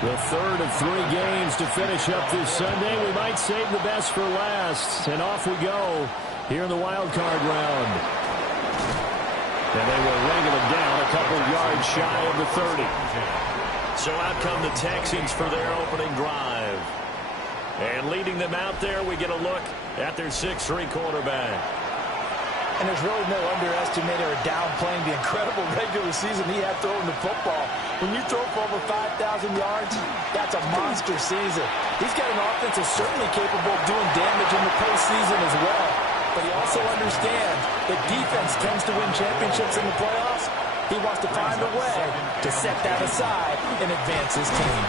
The third of 3 games to finish up this Sunday. We might save the best for last. And off we go here in the wild card round. And they will wrangle it down a couple yards shy of the 30. So out come the Texans for their opening drive. And leading them out there, we get a look at their 6'3" quarterback. And there's really no underestimating or downplaying the incredible regular season he had throwing the football. When you throw for over 5,000 yards, that's a monster season. He's got an offense that's certainly capable of doing damage in the postseason as well. But he also understands that defense tends to win championships in the playoffs. He wants to find a way to set that aside and advance his team.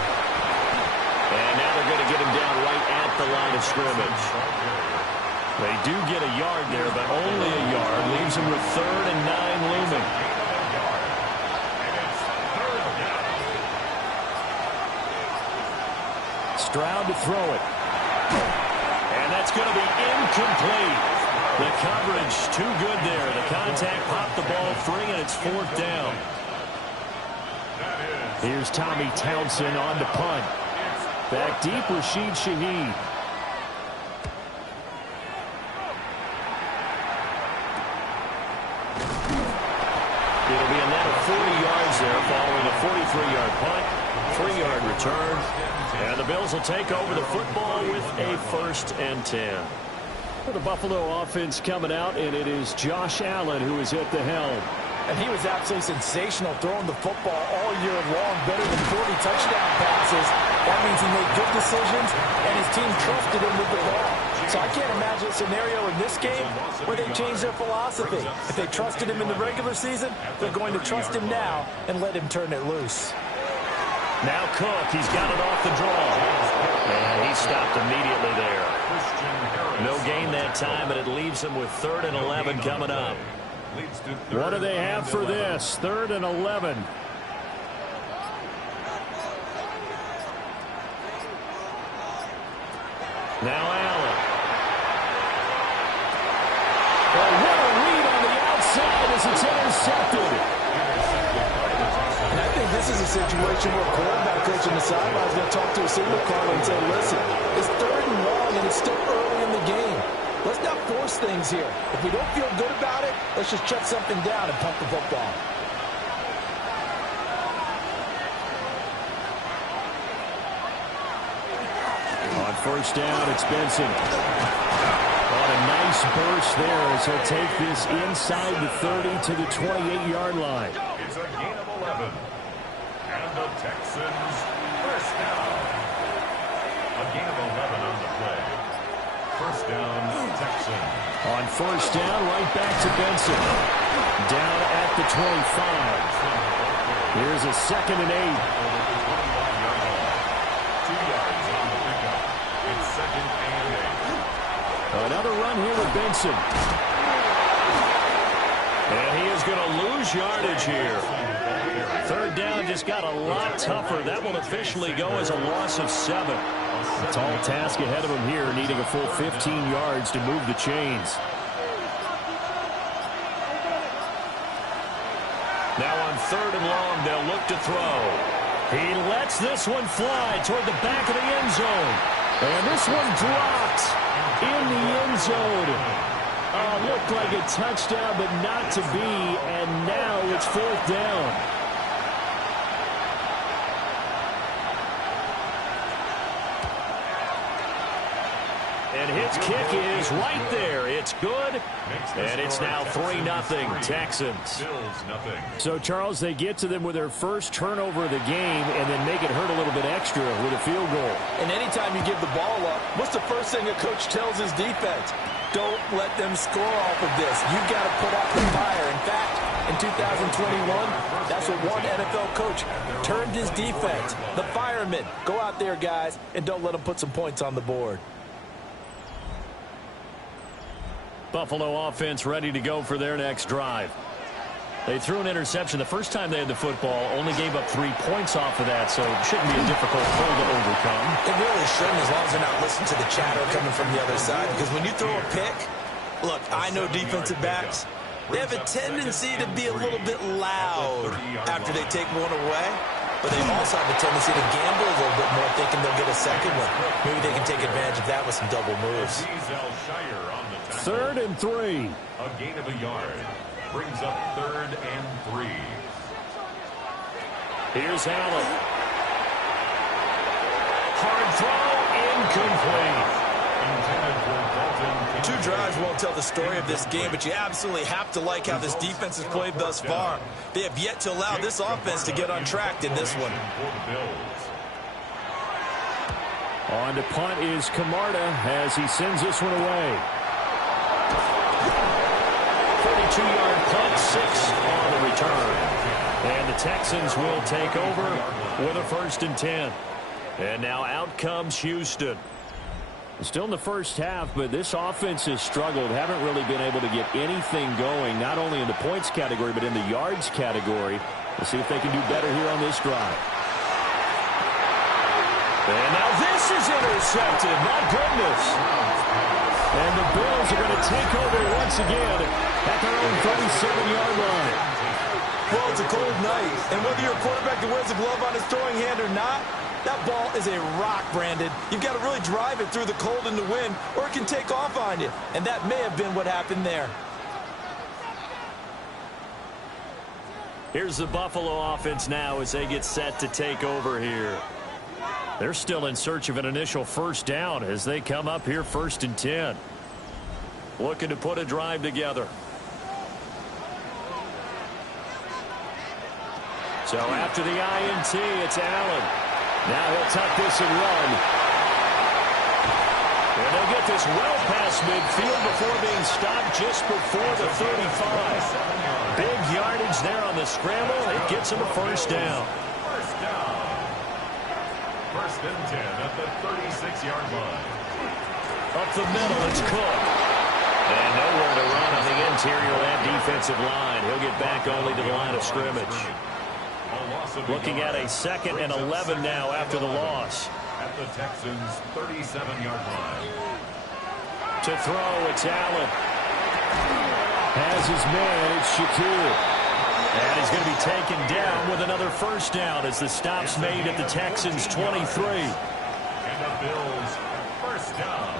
And now they're going to get him down right at the line of scrimmage. They do get a yard there, but only a yard. Leaves him with 3rd and 9 looming. Stroud to throw it. And that's going to be incomplete. The coverage too good there. The contact popped the ball free, and it's 4th down. Here's Tommy Townsend on to punt. Back deep, Rashid Shaheed. It'll be a net of 40 yards there following a 43-yard punt, 3-yard return. And the Bills will take over the football with a 1st and 10. For the Buffalo offense coming out, and it is Josh Allen who is at the helm. And he was absolutely sensational throwing the football all year long, better than 40 touchdown passes. That means he made good decisions, and his team trusted him with the ball. So I can't imagine a scenario in this game where they change their philosophy. If they trusted him in the regular season, they're going to trust him now and let him turn it loose. Now Cook, he's got it off the draw. And he stopped immediately there. No gain that time, and it leaves him with 3rd and 11 coming up. What do they have for this? 3rd and 11. Now Allen. Oh, what a read on the outside as it's intercepted. And I think this is a situation where a quarterback coach on the sideline is going to talk to a signal caller and say, listen, it's 3rd and long and it's still early in the game. Let's not force things here. If we don't feel good about it, let's just check something down and punt the football. On 1st down, it's Benson. On a nice burst there as he'll take this inside the 30 to the 28-yard line. It's a gain of 11. And the Texans 1st down. A gain of 11 on the play. 1st down, Texans. On 1st down, right back to Benson. Down at the 25. Here's a 2nd and 8. 2 yards on the pickup. It's 2nd and 8. Another run here with Benson. And he is going to lose yardage here. 3rd down just got a lot tougher. That will officially go as a loss of 7. A tall task ahead of him here, needing a full 15 yards to move the chains. Now on 3rd and long, they'll look to throw. He lets this one fly toward the back of the end zone. And this one dropped in the end zone. Looked like a touchdown, but not to be. And now it's 4th down. And his kick is right there. It's good. And it's now 3-0 Texans. So, Charles, they get to them with their first turnover of the game and then make it hurt a little bit extra with a field goal. And anytime you give the ball up, what's the first thing a coach tells his defense? Don't let them score off of this. You've got to put out the fire. In fact, in 2021, that's what one NFL coach termed his defense. The firemen. Go out there, guys, and don't let them put some points on the board. Buffalo offense ready to go for their next drive. They threw an interception the first time they had the football, only gave up 3 points off of that, so it shouldn't be a difficult hole to overcome. It really shouldn't, as long as they're not listening to the chatter coming from the other side, because when you throw a pick, look, I know defensive backs, they have a tendency to be a little bit loud after they take one away. but they also have a tendency to gamble a little bit more, thinking they'll get a second one. Maybe they can take advantage of that with some double moves. 3rd and 3. A gain of a yard. Brings up 3rd and 3. Here's Allen. Hard throw, incomplete. Two drives won't tell the story of this game, but you absolutely have to like how this defense has played thus far. They have yet to allow this offense to get on track in this one. On to punt is Camarda as he sends this one away. 42-yard punt, 6 on the return. And the Texans will take over with a 1st and 10. And now out comes Houston. Still in the first half, but this offense has struggled. Haven't really been able to get anything going, not only in the points category, but in the yards category. We'll see if they can do better here on this drive. And now this is intercepted. My goodness. And the Bills are going to take over once again at their own 37-yard line. Well, it's a cold night, and whether you're a quarterback that wears a glove on his throwing hand or not, that ball is a rock, Brandon. You've got to really drive it through the cold and the wind, or it can take off on you. And that may have been what happened there. Here's the Buffalo offense now as they get set to take over here. They're still in search of an initial first down as they come up here 1st and 10. Looking to put a drive together. So after the INT, it's Allen. Now he'll tuck this and run. And they'll get this well past midfield before being stopped just before the 35. Big yardage there on the scramble. It gets him a first down. First down. 1st and 10 at the 36-yard line. Up the middle, it's Cook. And nowhere to run on the interior of that defensive line. He'll get back only to the line of scrimmage. Looking at a 2nd and 11 now after the loss. At the Texans' 37-yard line. To throw, it's Allen. Has his man, it's Shakir. And he's going to be taken down with another first down as the stop's made at the Texans' 23. And the Bills' first down.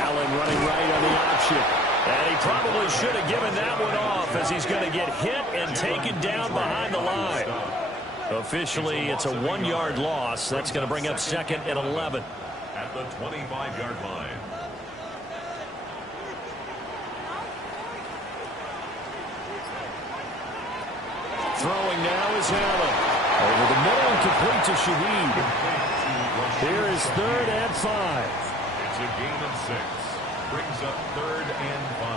Allen running right on the option. And he probably should have given that one off as he's going to get hit and taken down behind the line. Officially, it's a 1-yard loss. That's going to bring up 2nd and 11. At the 25-yard line. Throwing now is Allen. Over the middle and complete to Shaheed. Here is 3rd and 5. It's a gain of 6. Brings up 3rd and 5.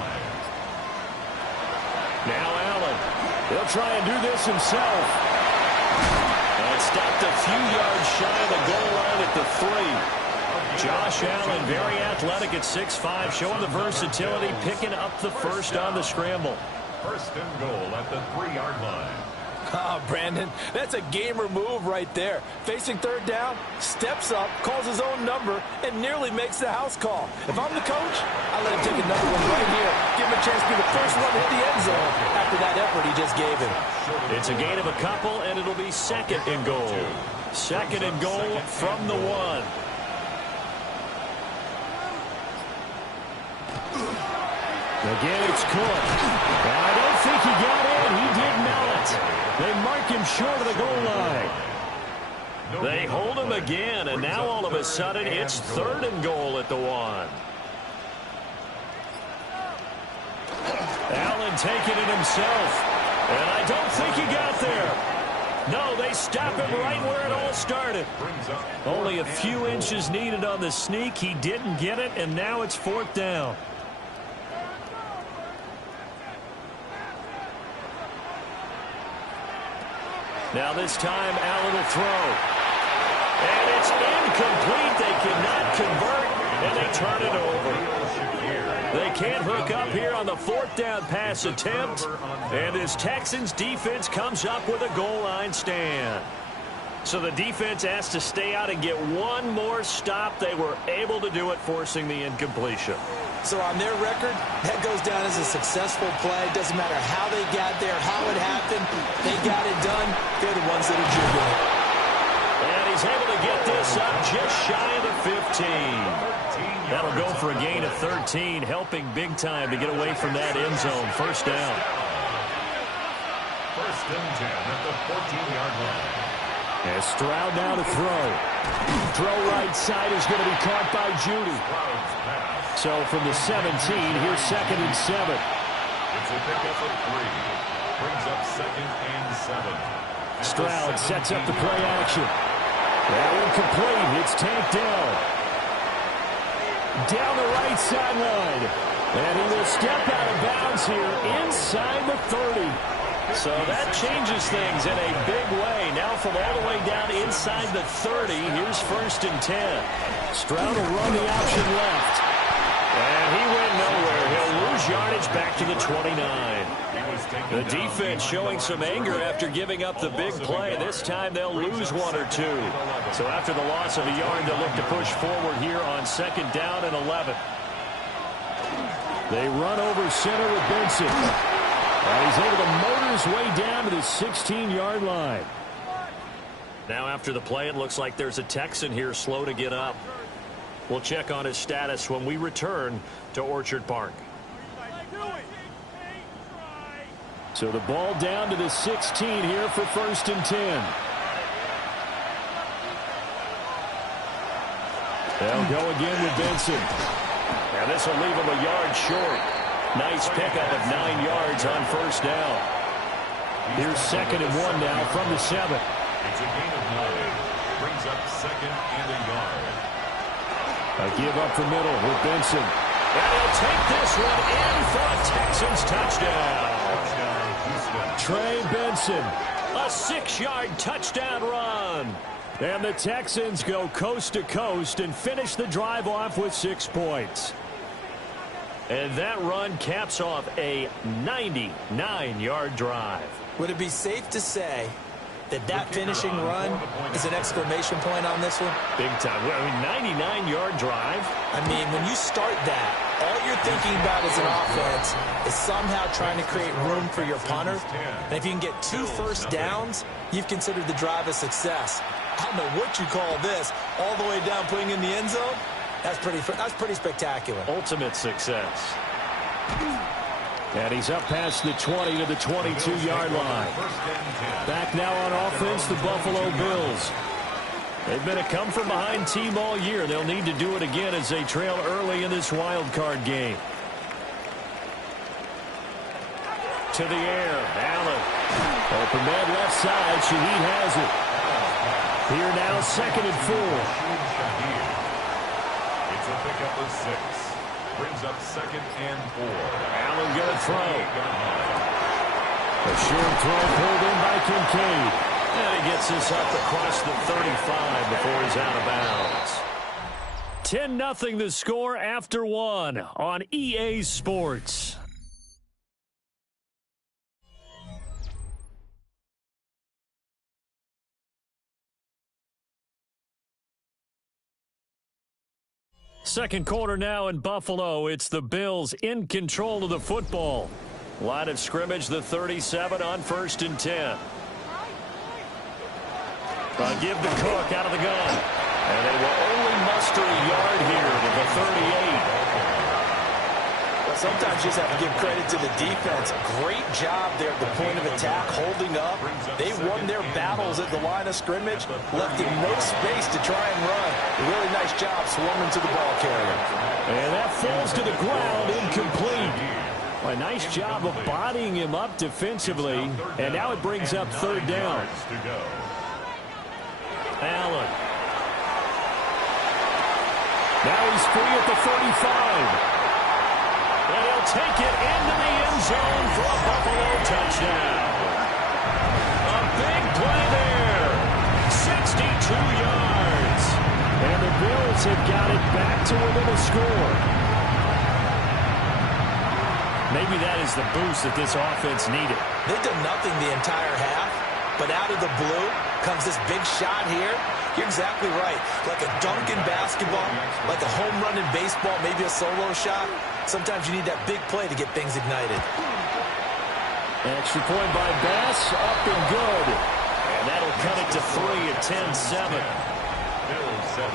Now Allen. He'll try and do this himself. And stopped a few yards shy of the goal line at the 3. Josh Allen, very athletic at 6'5", showing the versatility, picking up the first on the scramble. 1st and goal at the 3-yard line. Oh, Brandon, that's a gamer move right there. Facing 3rd down, steps up, calls his own number, and nearly makes the house call. If I'm the coach, I let him take another one right here. Give him a chance to be the first one to hit the end zone after that effort he just gave him. It's a gain of a couple, and it'll be 2nd and goal. 2nd and goal from the 1. Again, it's Cook. I don't think he got in. He did not. They mark him short of the goal line. They hold him again, and now all of a sudden it's 3rd and goal at the 1. Allen taking it himself, and I don't think he got there. No, they stop him right where it all started. Only a few inches needed on the sneak. He didn't get it, and now it's 4th down. Now this time, Allen will throw. And it's incomplete. They cannot convert, and they turn it over. They can't hook up here on the 4th down pass attempt. And this Texans defense comes up with a goal line stand. So the defense has to stay out and get one more stop. They were able to do it, forcing the incompletion. So on their record, that goes down as a successful play. Doesn't matter how they got there, how it happened. They got it done. They're the ones that are jubilant. And he's able to get this up just shy of the 15. That'll go for a gain of 13, helping big time to get away from that end zone. First down. First and 10 at the 14-yard line. And Stroud now to throw. Throw right side is going to be caught by Judy. So from the 17, here's 2nd and 7. It's a pickup of 3. Brings up 2nd and 7. Stroud sets up the play action. That one complete. It's tanked down. Down the right sideline. And he will step out of bounds here inside the 30. So that changes things in a big way. Now from all the way down inside the 30, here's 1st and 10. Stroud will run the option left. And he went nowhere. He'll lose yardage back to the 29. The defense showing some anger after giving up the big play. This time they'll lose 1 or 2. So after the loss of a yard, they'll look to push forward here on 2nd down and 11. They run over center with Benson. And he's able to motor his way down to the 16-yard line. Now after the play, it looks like there's a Texan here slow to get up. We'll check on his status when we return to Orchard Park. So the ball down to the 16 here for 1st and 10. They'll go again with Benson. Now this will leave him a yard short. Nice pickup of 9 yards on 1st down. Here's 2nd and 1 now from the 7. It's a gain of 9. Brings up 2nd and a yard. A give up the middle with Benson. And he'll take this one in for a Texans touchdown. Trey Benson, a 6-yard touchdown run. And the Texans go coast to coast and finish the drive off with 6 points. And that run caps off a 99-yard drive. Would it be safe to say that finishing run is an exclamation point on this one? Big time. I mean, 99-yard drive. I mean, when you start that, all you're thinking about as an offense is somehow trying to create room for your punter. And if you can get 2 first downs, you've considered the drive a success. I don't know what you call this, all the way down putting in the end zone. That's pretty spectacular. Ultimate success. And he's up past the 20 to the 22-yard line. Back now on offense, the Buffalo Bills. They've been a come-from-behind team all year. They'll need to do it again as they trail early in this wild card game. To the air, Allen. Open man left side. Shaheed has it. Here now, 2nd and 4. It's a pickup of 6. Brings up 2nd and 4. Allen going to throw. A short throw pulled in by Kincaid. And he gets this up across the 35 before he's out of bounds. 10-0 the score after 1 on EA Sports. Second quarter now in Buffalo. It's the Bills in control of the football. Line of scrimmage, the 37 on 1st and 10. Give the Cook out of the gun. And they will only muster a yard here to the 38. Well, sometimes you just have to give credit to the defense. Great job there at the point of attack, holding up. They won their battles at the line of scrimmage, left in no space to try and run. A really nice job swarming to the ball carrier. And that falls to the ground, incomplete. A nice job of bodying him up defensively. And now it brings up 3rd down. Allen. Now he's free at the 35. And he'll take it into the end zone for a Buffalo touchdown. A big play there. 62 yards. And the Bills have got it back to within a score. Maybe that is the boost that this offense needed. They've done nothing the entire half, but out of the blue comes this big shot here. You're exactly right. Like a dunk in basketball, like a home run in baseball, maybe a solo shot. Sometimes you need that big play to get things ignited. Extra point by Bass, up and good. And that'll cut it to 3 at 10-7. Bills 7.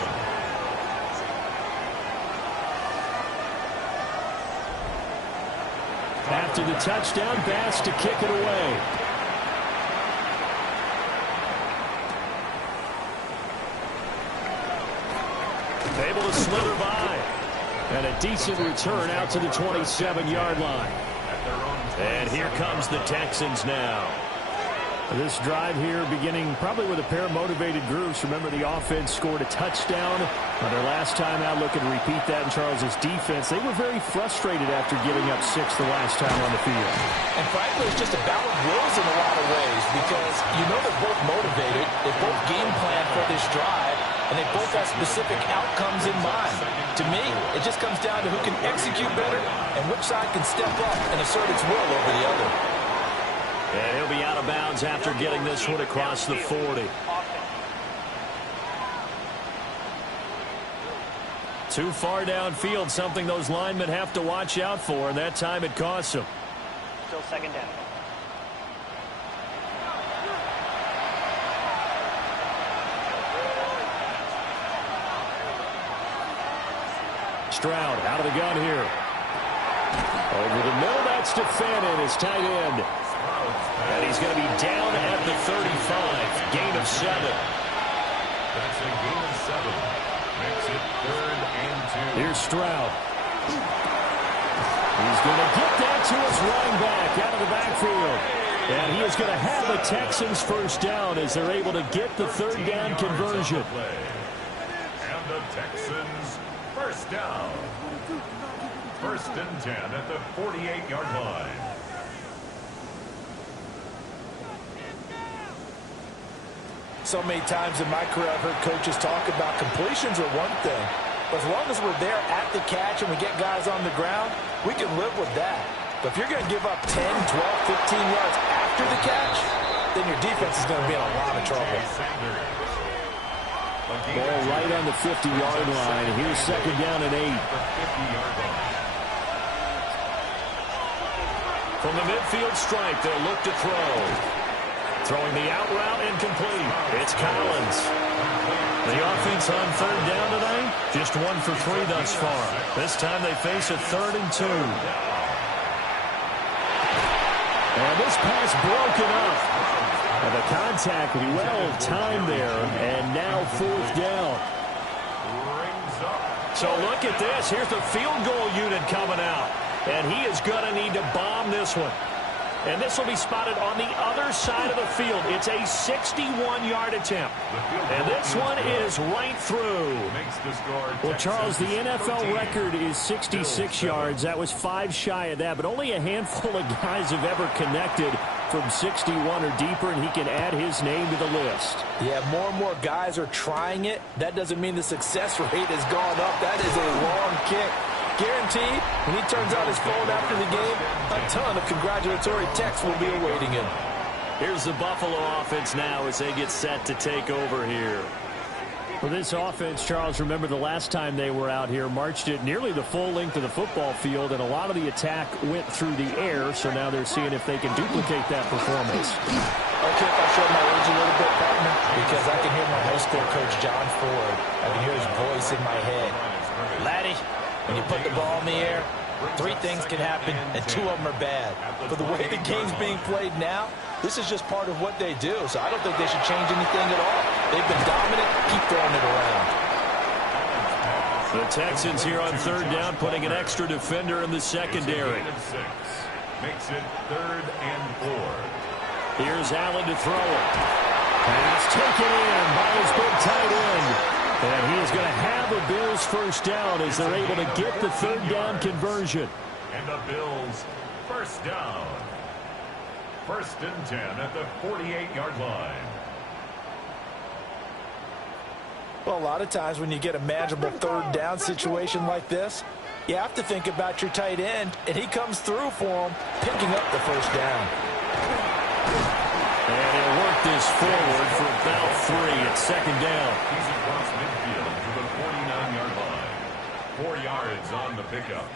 After the touchdown, Bass to kick it away. Able to slither by. And a decent return out to the 27-yard line. And here comes the Texans now. This drive here beginning probably with a pair of motivated groups. Remember, the offense scored a touchdown on their last time out. Looking to repeat that in Charles' defense. They were very frustrated after giving up 6 the last time on the field. And frankly, it's just a battle of wills in a lot of ways because you know they're both motivated. They both game plan for this drive, and they both have specific outcomes in mind. To me, it just comes down to who can execute better and which side can step up and assert its will over the other. And he'll be out of bounds after getting this one across the 40. Too far downfield, something those linemen have to watch out for, and that time it costs them. Still second down. Stroud out of the gun here. Over the middle, that's to Fannin, his tight end. And he's going to be down at the 35. Gain of 7. That's a gain of 7. Makes it 3rd and 2. Here's Stroud. He's going to get that to his running back out of the backfield. And he is going to have the Texans first down as they're able to get the 3rd down conversion. And the Texans first down. 1st and 10 at the 48-yard line. So many times in my career I've heard coaches talk about completions are one thing. But as long as we're there at the catch and we get guys on the ground, we can live with that. But if you're going to give up 10, 12, 15 yards after the catch, then your defense is going to be in a lot of trouble. Ball right on the 50-yard line. Here's 2nd down and 8. From the midfield stripe, they'll look to throw. Throwing the out route incomplete. It's Collins. The offense on 3rd down today, just 1 for 3 thus far. This time they face a 3rd and 2. And this pass broken up. And the contact well timed there, and now 4th down. So look at this. Here's the field goal unit coming out. And he is going to need to bomb this one. And this will be spotted on the other side of the field. It's a 61-yard attempt. And this one is right through. Well, Charles, the NFL record is 66 yards. That was 5 shy of that. But only a handful of guys have ever connected from 61 or deeper, and he can add his name to the list. Yeah, more and more guys are trying it. That doesn't mean the success rate has gone up. That is a long kick. Guaranteed, when he turns out his phone after the game, a ton of congratulatory texts will be awaiting him. Here's the Buffalo offense now as they get set to take over here. For this offense, Charles, remember the last time they were out here, marched it nearly the full length of the football field, and a lot of the attack went through the air, so now they're seeing if they can duplicate that performance. Okay, if I show my age a little bit, partner, because I can hear my high school coach, John Ford. I can hear his voice in my head. Laddie, when you put the ball in the air, 3 things can happen, and 2 of them are bad. But the way the game's being played now, this is just part of what they do. So I don't think they should change anything at all. They've been dominant. Keep throwing it around. The Texans here on 3rd down, putting an extra defender in the secondary. Makes it 3rd and 4. Here's Allen to throw it. Pass taken in by his big tight end. And he is going to have a Bills first down as they're able to get the 3rd down conversion. And the Bills first down. 1st and 10 at the 48-yard line. Well, a lot of times when you get a manageable 3rd down situation like this, you have to think about your tight end, and he comes through for him, picking up the first down. And he'll work this forward for about 3 at 2nd down. He's across midfield to the 49-yard line. 4 yards on the pickup.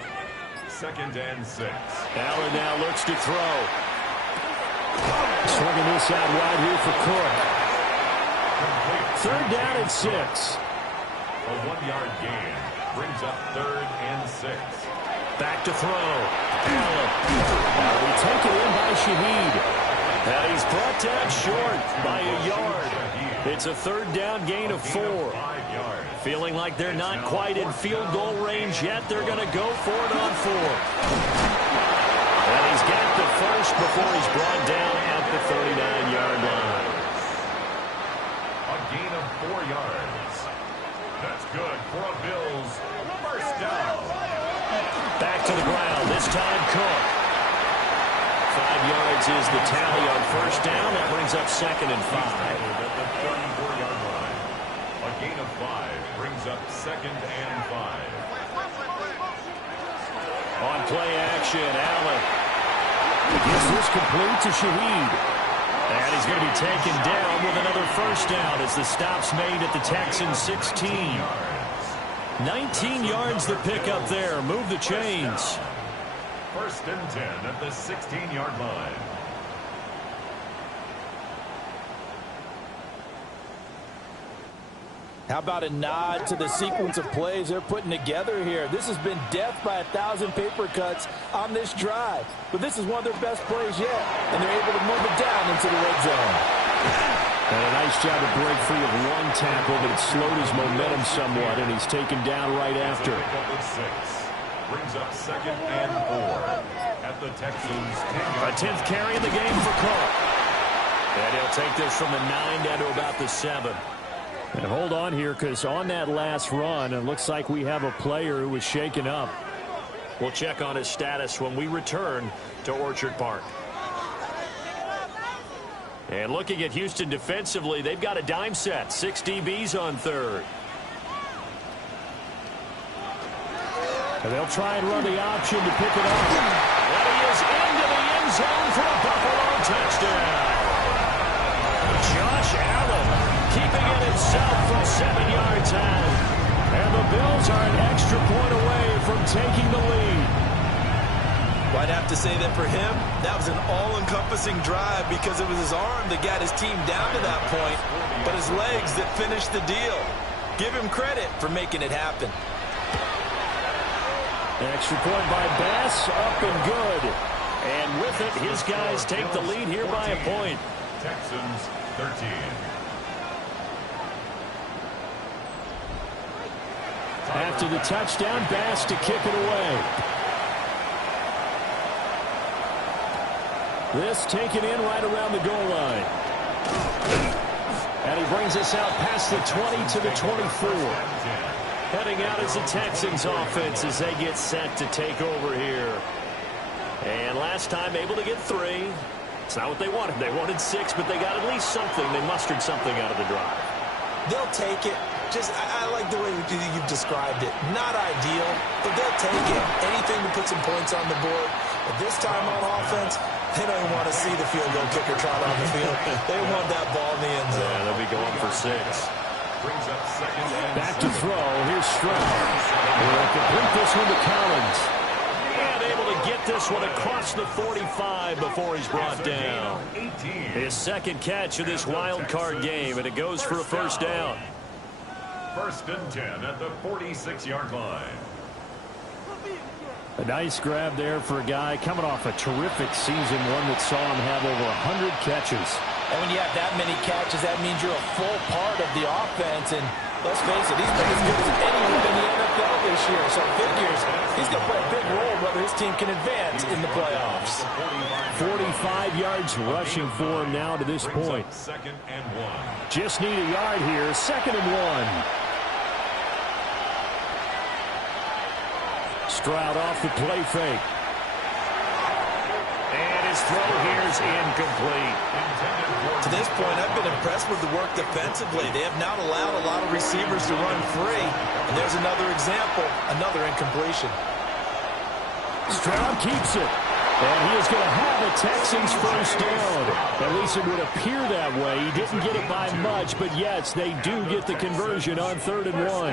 second and 6. Allen now looks to throw. Swinging this out wide here for Cook. Third down and 6. A 1-yard gain brings up 3rd and 6. Back to throw. Allen. Now we take it in by Shaheed. And he's brought down short by a yard. It's a 3rd down gain of 4. 5 yards. Feeling like they're not quite in field goal range yet. They're going to go for it on 4th. And he's got the first before he's brought down at the 39-yard line. A gain of 4 yards. That's good for a Bills first down. Back to the ground. This time Cook. 5 yards is the tally on first down. That brings up 2nd and 5. At the 34-yard line. A gain of 5 brings up 2nd and 5. On play action, Allen. Gives this complete to Shaheed. And he's going to be taken down with another first down as the stop's made at the Texans 16. 19 yards the pickup there. Move the chains. 1st and 10 at the 16-yard line. How about a nod to the sequence of plays they're putting together here? This has been death by 1,000 paper cuts on this drive. But this is one of their best plays yet, and they're able to move it down into the red zone. And a nice job to break free of one tackle, but it slowed his momentum somewhat, and he's taken down right after. Pickup of 6 brings up 2nd and 4 at the Texans 10-yard A 10th carry in the game for Cook. And he'll take this from the 9 down to about the 7. And hold on here, because on that last run, it looks like we have a player who was shaken up. We'll check on his status when we return to Orchard Park. And looking at Houston defensively, they've got a dime set. 6 DBs on 3rd. And they'll try and run the option to pick it up. And he is into the end zone for a Buffalo touchdown. Josh Allen keeping it himself from 7 yards out. And the Bills are an extra point away from taking the lead. Well, I'd have to say that for him, that was an all-encompassing drive because it was his arm that got his team down to that point, but his legs that finished the deal. Give him credit for making it happen. Extra point by Bass, up and good. And with it, his guys take the lead here by a point. Texans 13. After the touchdown, Bass to kick it away. This taken in right around the goal line. And he brings us out past the 20 to the 24. Heading out as the Texans offense as they get set to take over here. And last time able to get 3. It's not what they wanted. They wanted 6, but they got at least something. They mustered something out of the drive. They'll take it. I like the way you've described it. Not ideal, but they'll take it. Anything to put some points on the board. But this time on offense, they don't even want to see the field goal kicker trot on the field. They want that ball in the end zone. Yeah, they'll be going for 6. Brings up 2nd and Back to throw. Here's Stroud. They'll complete this one to Collins. And able to get this one across the 45 before he's brought down. 18. His second catch of this wild card game, and it goes for a first down. 1st and 10 at the 46-yard line. A nice grab there for a guy coming off a terrific season, one that saw him have over 100 catches. And when you have that many catches, that means you're a full part of the offense. And let's face it, he's been as good as anyone in the NFL this year. So figures, he's going to play a big role whether his team can advance in the playoffs. 45 yards rushing for him now to this point. 2nd and 1. Just need a yard here. 2nd and 1. Stroud off the play fake. And his throw here is incomplete. To this point, I've been impressed with the work defensively. They have not allowed a lot of receivers to run free. And there's another example, another incompletion. Stroud keeps it. And he is going to have the Texans first down. At least it would appear that way. He didn't get it by much, but yes, they do get the conversion on 3rd and 1.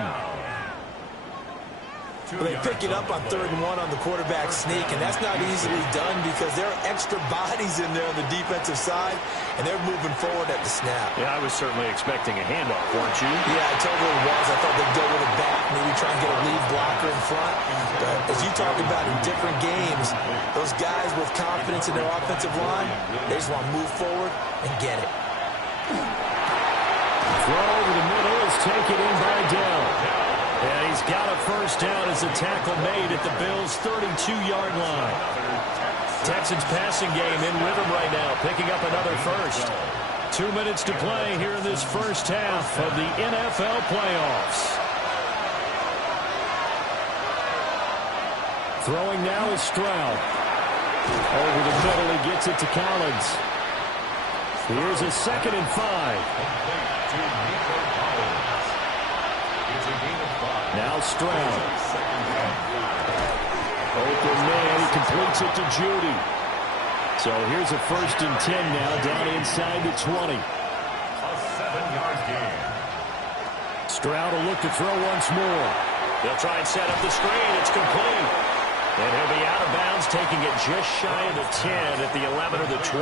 2 They yards pick it up on 3rd and 1 on the quarterback sneak, and that's not easily done because there are extra bodies in there on the defensive side, and they're moving forward at the snap. Yeah, I was certainly expecting a handoff, weren't you? Yeah, I totally was. I thought they'd go with it back, maybe try and get a lead blocker in front. But as you talk about in different games, those guys with confidence in their offensive line, they just want to move forward and get it. Throw over the middle is taken in by Dell. And he's got a first down as a tackle made at the Bills' 32-yard line. Texans passing game in rhythm right now, picking up another first. 2 minutes to play here in this first half of the NFL playoffs. Throwing now is Stroud. Over the middle, he gets it to Collins. Here's a 2nd and 5. Now Stroud. Open man, he completes it to Judy. So here's a 1st and 10 now, down inside the 20. A 7-yard gain. Stroud will look to throw once more. They'll try and set up the screen. It's complete. And he'll be out of bounds, taking it just shy of the 10 at the 11 or the 12.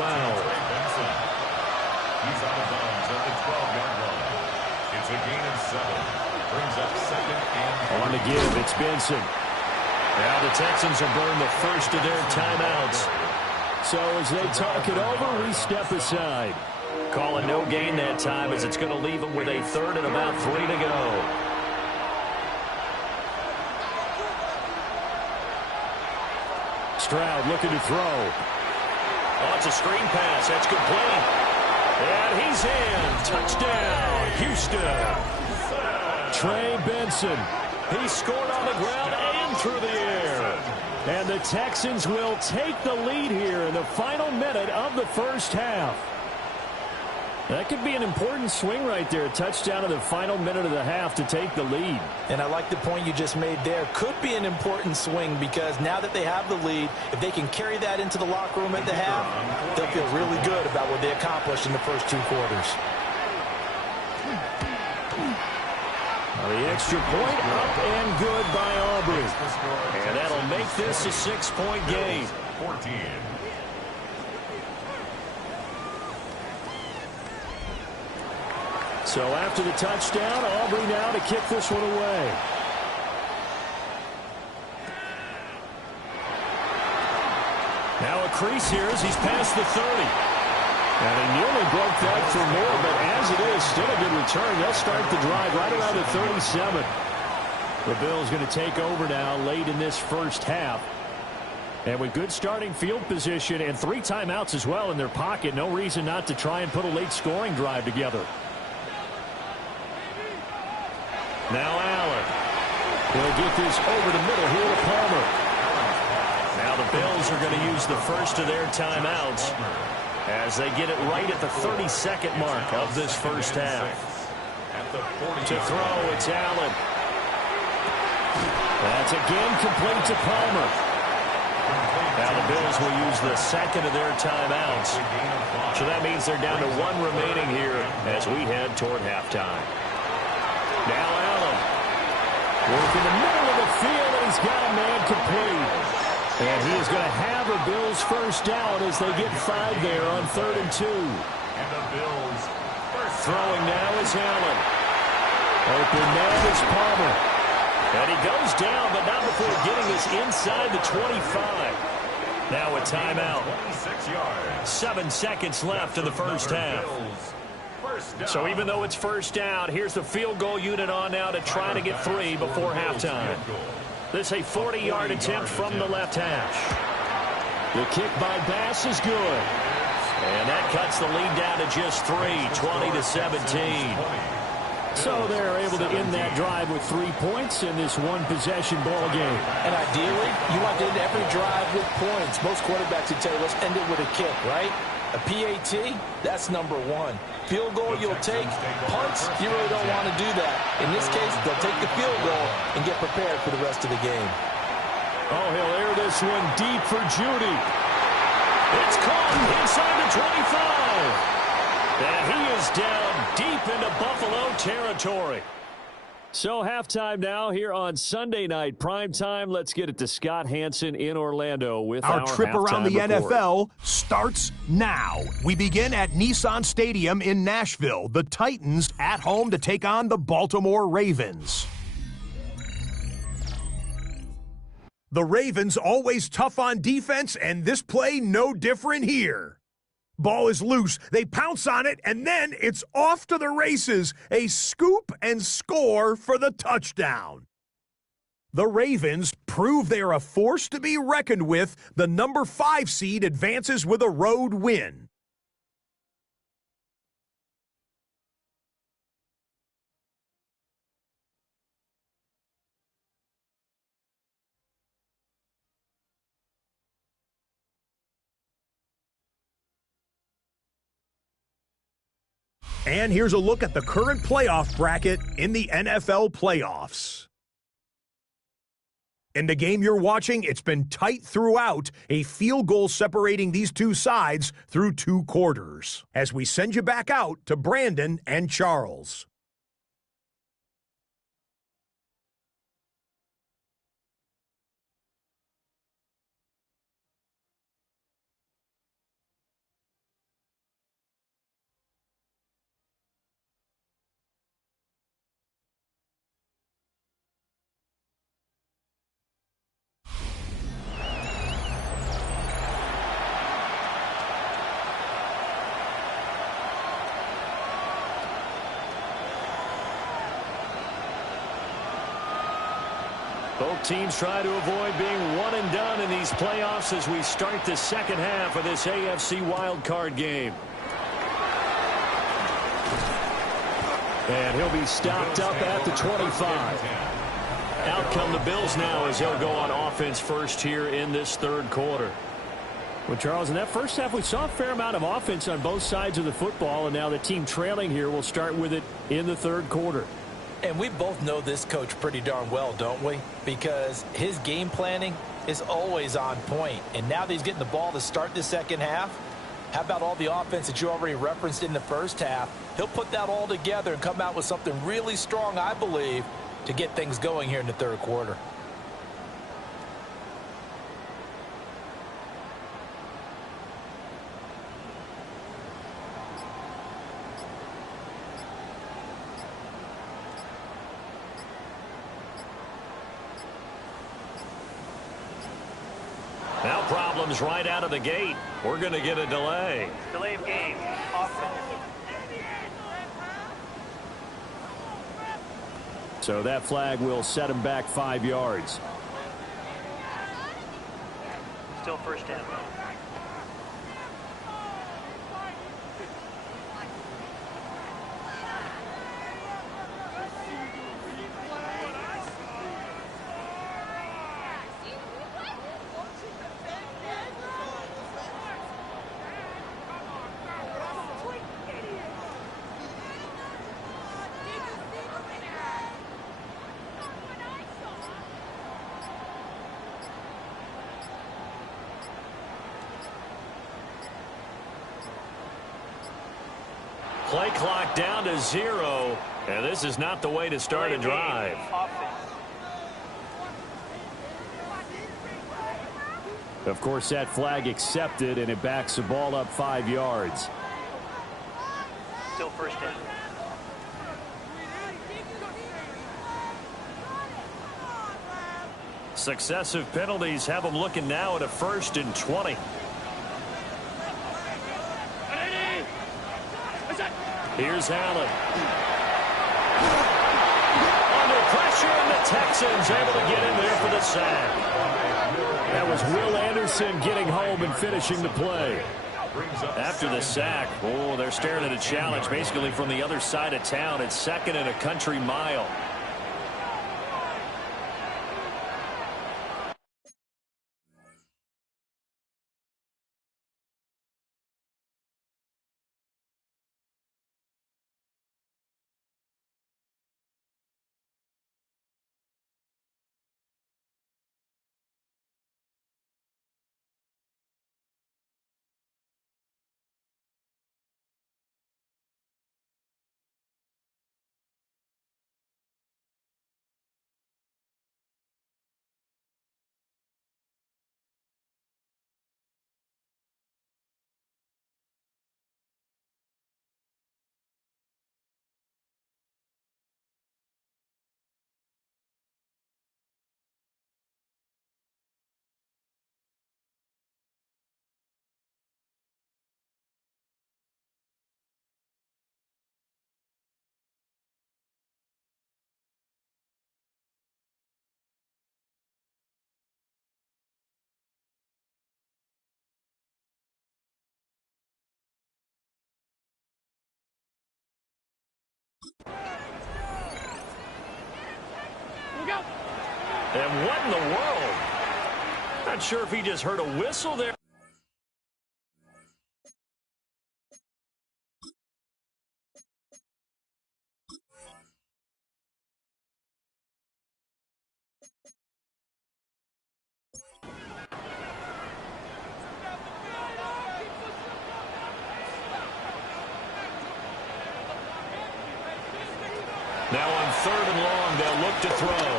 He's out of bounds at the 12-yard line. It's a gain of 7. Brings up 2nd and 3. On the give, it's Benson. Now the Texans have burned the first of their timeouts. So as they talk it over, we step aside. Calling no gain that time as it's going to leave them with a 3rd and about 3 to go. Stroud looking to throw. Oh, it's a screen pass. That's complete. And he's in. Touchdown, Houston. Trey Benson. He scored on the ground and through the air. And the Texans will take the lead here in the final minute of the first half. That could be an important swing right there. A touchdown in the final minute of the half to take the lead. And I like the point you just made there. Could be an important swing because now that they have the lead, if they can carry that into the locker room at the half, they'll feel really good about what they accomplished in the first 2 quarters. The extra point up and good by Aubrey. And that'll make this a 6-point game. 14. So after the touchdown, Aubrey now to kick this one away. Now a crease here as he's past the 30. And he nearly broke that for more, but as it is, still a good return. They'll start the drive right around the 37. The Bills going to take over now late in this first half. And with good starting field position and 3 timeouts as well in their pocket, no reason not to try and put a late scoring drive together. Now Allen. He'll get this over the middle here to Palmer. Now the Bills are going to use the first of their timeouts as they get it right at the 32nd mark of this first half. To throw, it's Allen. That's again complete to Palmer. Now the Bills will use the 2nd of their timeouts. So that means they're down to 1 remaining here as we head toward halftime. Now Allen. Working the middle of the field, and he's got a man complete. And he is going to have a Bills first down as they get 5 there on 3rd and 2. And the Bills throwing now is Allen. Open man is Palmer. And he goes down, but not before getting this inside the 25. Now a timeout. 26 yards. 7 seconds left in the first half. So even though it's first down, here's the field goal unit on now to try to get 3 before halftime. This is a 40-yard attempt from the left hash. The kick by Bass is good. And that cuts the lead down to just 3, 20-17. So they're able to end that drive with 3 points in this one-possession ball game. And ideally, you want to end every drive with points. Most quarterbacks would tell you, let's end it with a kick, right? A PAT, that's number 1. Field goal you'll take. Punts, you really don't want to do that. In this case, they'll take the field goal and get prepared for the rest of the game. Oh, he'll air this one deep for Judy. It's caught inside the 25. And he is down deep into Buffalo territory. So halftime now here on Sunday night prime time. Let's get it to Scott Hanson in Orlando with our trip around the report. NFL starts now. We begin at Nissan Stadium in Nashville. The Titans at home to take on the Baltimore Ravens. The Ravens always tough on defense, and this play no different here. Ball is loose. They pounce on it, and then it's off to the races. A scoop and score for the touchdown. The Ravens prove they are a force to be reckoned with. The number 5 seed advances with a road win. And here's a look at the current playoff bracket in the NFL playoffs. In the game you're watching, it's been tight throughout, a field goal separating these two sides through 2 quarters. As we send you back out to Brandon and Charles. Both teams try to avoid being one and done in these playoffs as we start the second half of this AFC wildcard game. And he'll be stopped up at the 25. Out come the Bills now as they'll go on offense first here in this third quarter. Well, Charles, in that first half, we saw a fair amount of offense on both sides of the football, and now the team trailing here will start with it in the third quarter. And we both know this coach pretty darn well, don't we? Because his game planning is always on point. And now that he's getting the ball to start the second half, how about all the offense that you already referenced in the first half? He'll put that all together and come out with something really strong, I believe, to get things going here in the third quarter. Now problems right out of the gate. We're going to get a delay. Delay of game. Offense. So that flag will set him back 5 yards. Still first down. Play clock down to 0, and this is not the way to start a drive. Of course, that flag accepted, and it backs the ball up 5 yards. Still first down. Successive penalties have them looking now at a 1st and 20. Here's Allen. Under pressure, and the Texans able to get in there for the sack. That was Will Anderson getting home and finishing the play. After the sack, they're staring at a challenge basically from the other side of town. It's 2nd and a country mile. And what in the world? Not sure if he just heard a whistle there. Now on 3rd and long, they'll look to throw.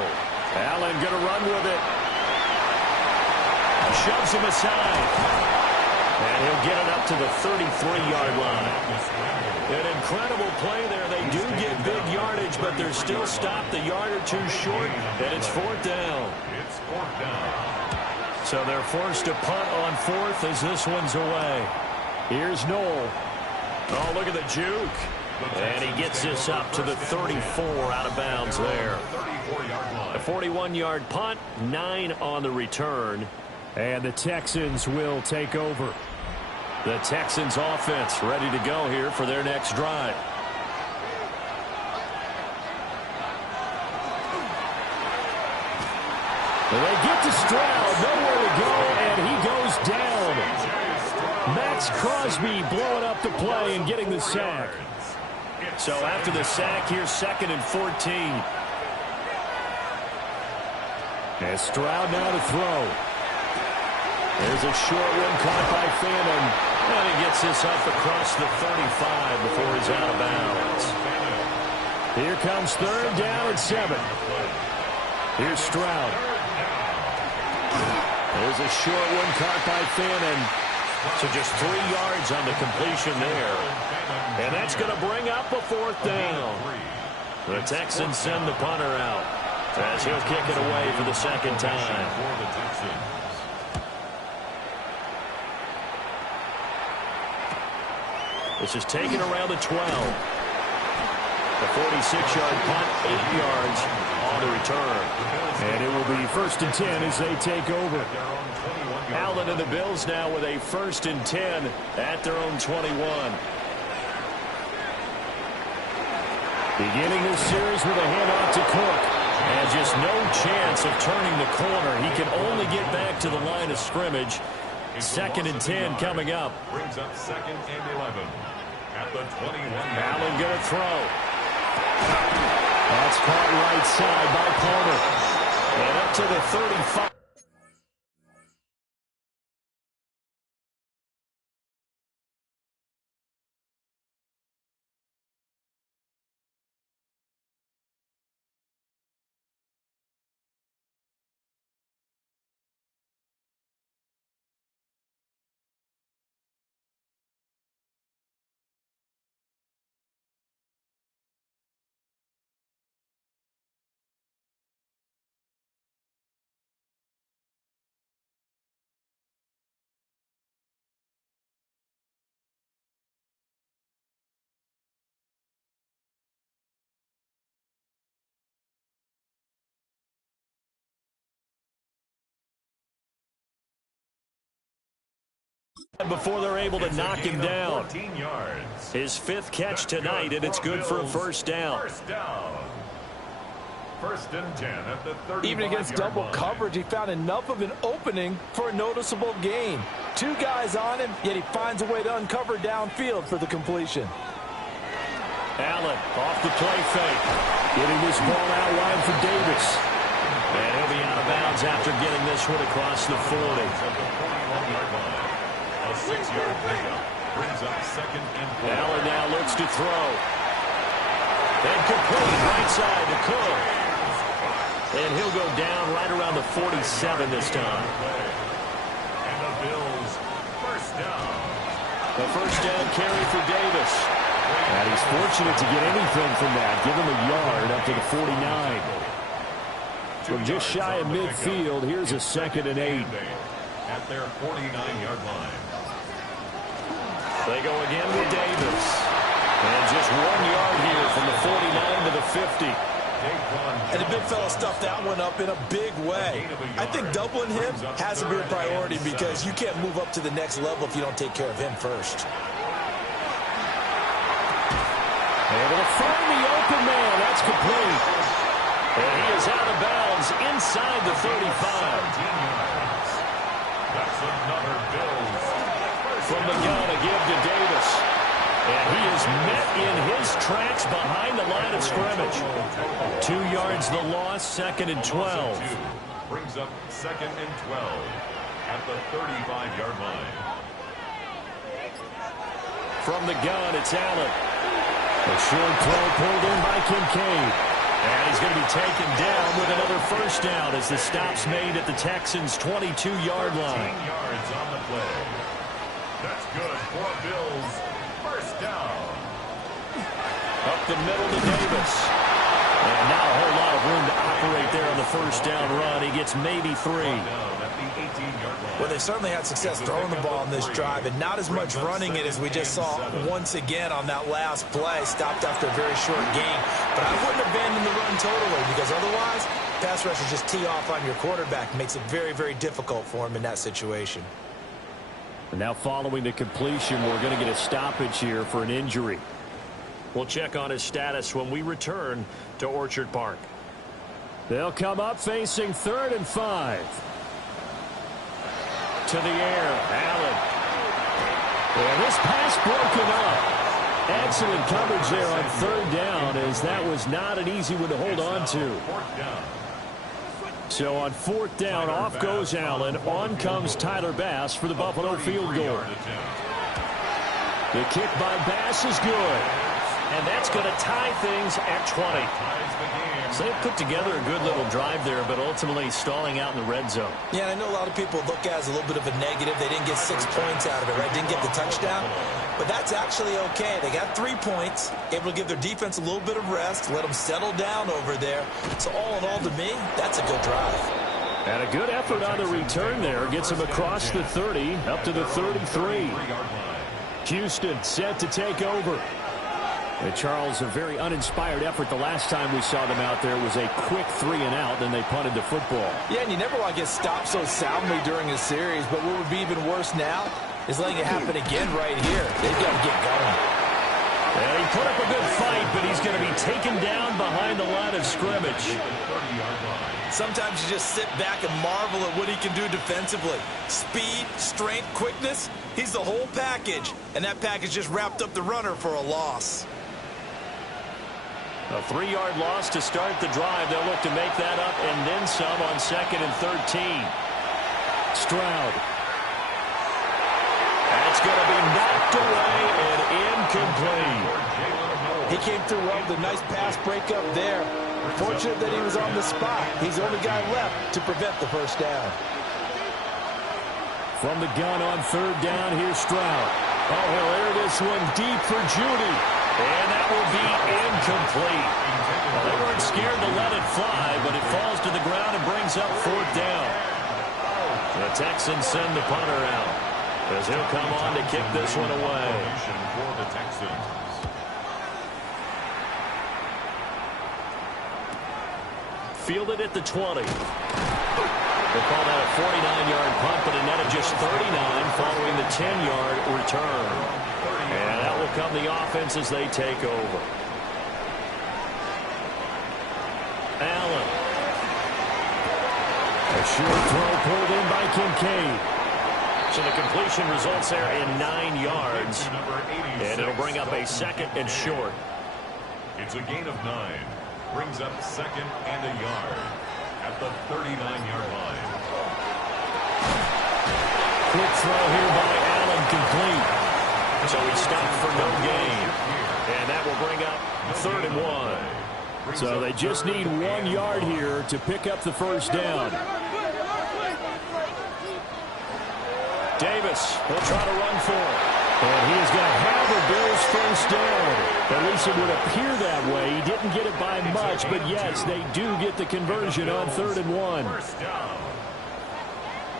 Allen going to run with it. Shoves him aside. And he'll get it up to the 33-yard line. An incredible play there. They do get big yardage, but they're still stopped a yard or two short, and it's 4th down. It's 4th down. So they're forced to punt on 4th as this one's away. Here's Noel. Oh, look at the juke. And he gets this up to the 34 out of bounds there. A 41-yard punt, 9 on the return. And the Texans will take over. The Texans offense ready to go here for their next drive. And they get to Stroud, nowhere to go, and he goes down. Max Crosby blowing up the play and getting the sack. So after the sack, here's 2nd and 14. And Stroud now to throw. There's a short one caught by Phantom. And he gets this up across the 35 before he's out of bounds. Here comes 3rd down and 7. Here's Stroud. There's a short one caught by Phantom. So just 3 yards on the completion there. And that's going to bring up a 4th down. The Texans send the punter out as he'll kick it away for the 2nd time. This is taken around the 12. A 46-yard punt, 8 yards on the return. And it will be 1st and 10 as they take over. Allen and the Bills now with a 1st and 10 at their own 21. Beginning this series with a handoff to Cook. And just no chance of turning the corner. He can only get back to the line of scrimmage. 2nd and 10 coming up. Brings up 2nd and 11 at the 21. Allen going to throw. That's caught right side by Palmer. And up to the 35. Before they're able to knock him down. 14 yards. His 5th catch tonight, and it's good for a 1st down. 1st and 10 at the 35. Even against double coverage, he found enough of an opening for a noticeable gain. 2 guys on him, yet he finds a way to uncover downfield for the completion. Allen off the play fake. Getting this ball out wide for Davis. And he'll be out of bounds after getting this one across the 40. A 6-yard pickup brings up 2nd and 4. Allen now looks to throw. And complete right side to Cook. And he'll go down right around the 47 this time. And the Bills 1st down. The 1st down carry for Davis. And he's fortunate to get anything from that. Give him a yard up to the 49. From just shy of midfield, here's a 2nd and 8. At their 49-yard line. They go again with Davis. And just 1 yard here from the 49 to the 50. And the big fella stuffed that one up in a big way. I think doubling him has to be a priority because you can't move up to the next level if you don't take care of him first. Able to find the open man. That's complete. And he is out of bounds inside the 35. 17 yards. That's another Bills. From the gun, a give to Davis. And he is met in his tracks behind the line of scrimmage. 2 yards the loss, 2nd and 12. Brings up 2nd and 12 at the 35-yard line. From the gun, it's Allen. A short throw pulled in by Kincaid. And he's going to be taken down with another first down as the stop's made at the Texans' 22-yard line. 13 yards on the play. That's good for Bills. First down. Up the middle to Davis. And not a whole lot of room to operate there on the first down run. He gets maybe 3. Well, they certainly had success throwing the ball on this drive, and not as much running it as we just saw once again on that last play. Stopped after a very short gain. But I wouldn't abandon the run totally, because otherwise, pass rushers just tee off on your quarterback. Makes it very, very difficult for him in that situation. And now following the completion, we're going to get a stoppage here for an injury. We'll check on his status when we return to Orchard Park. They'll come up facing 3rd and 5. To the air, Allen. And this pass broken up. Excellent coverage there on 3rd down, as that was not an easy one to hold on to. So on 4th down, off goes Allen. On comes Tyler Bass for the Buffalo field goal. The kick by Bass is good. And that's going to tie things at 20. So they put together a good little drive there, but ultimately stalling out in the red zone. Yeah, I know a lot of people look at it as a little bit of a negative. They didn't get 6 points out of it, right? Didn't get the touchdown. But that's actually okay. They got 3 points, able to give their defense a little bit of rest, let them settle down over there. So all in all, to me, that's a good drive. And a good effort on the return there. Gets him across the 30, up to the 33. Houston set to take over. And Charles, a very uninspired effort. The last time we saw them out there was a quick 3 and out, then they punted the football. Yeah, and you never want to get stopped so soundly during a series, but what would be even worse now is letting it happen again right here. They've got to get going. And he put up a good fight, but he's going to be taken down behind the line of scrimmage. Sometimes you just sit back and marvel at what he can do defensively. Speed, strength, quickness, he's the whole package. And that package just wrapped up the runner for a loss. A 3-yard loss to start the drive. They'll look to make that up and then some on 2nd and 13. Stroud. That's going to be knocked away and incomplete. He came through well with a nice pass breakup there. Fortunate that he was on the spot. He's the only guy left to prevent the first down. From the gun on 3rd down, here's Stroud. Oh, he'll air this one deep for Judy. And that will be incomplete. Well, they weren't scared to let it fly, but it falls to the ground and brings up 4th down. The Texans send the punter out, as he'll come on to kick this one away. For the Texans. Fielded at the 20. They call that a 49-yard punt, but a net of just 39 following the 10-yard return. And that will come the offense as they take over. Allen. A short throw pulled in by Kincaid. So the completion results there in 9 yards. And it'll bring up a 2nd and short. It's a gain of 9. Brings up 2nd and a yard at the 39-yard line. Quick throw here by Allen, complete. So he stopped for no gain. And that will bring up 3rd and 1. So they just need 1 yard here to pick up the first down. Davis will try to run for it. And he's going to have the Bills first down. At least it would appear that way. He didn't get it by much, but yes, they do get the conversion on 3rd and 1. First down.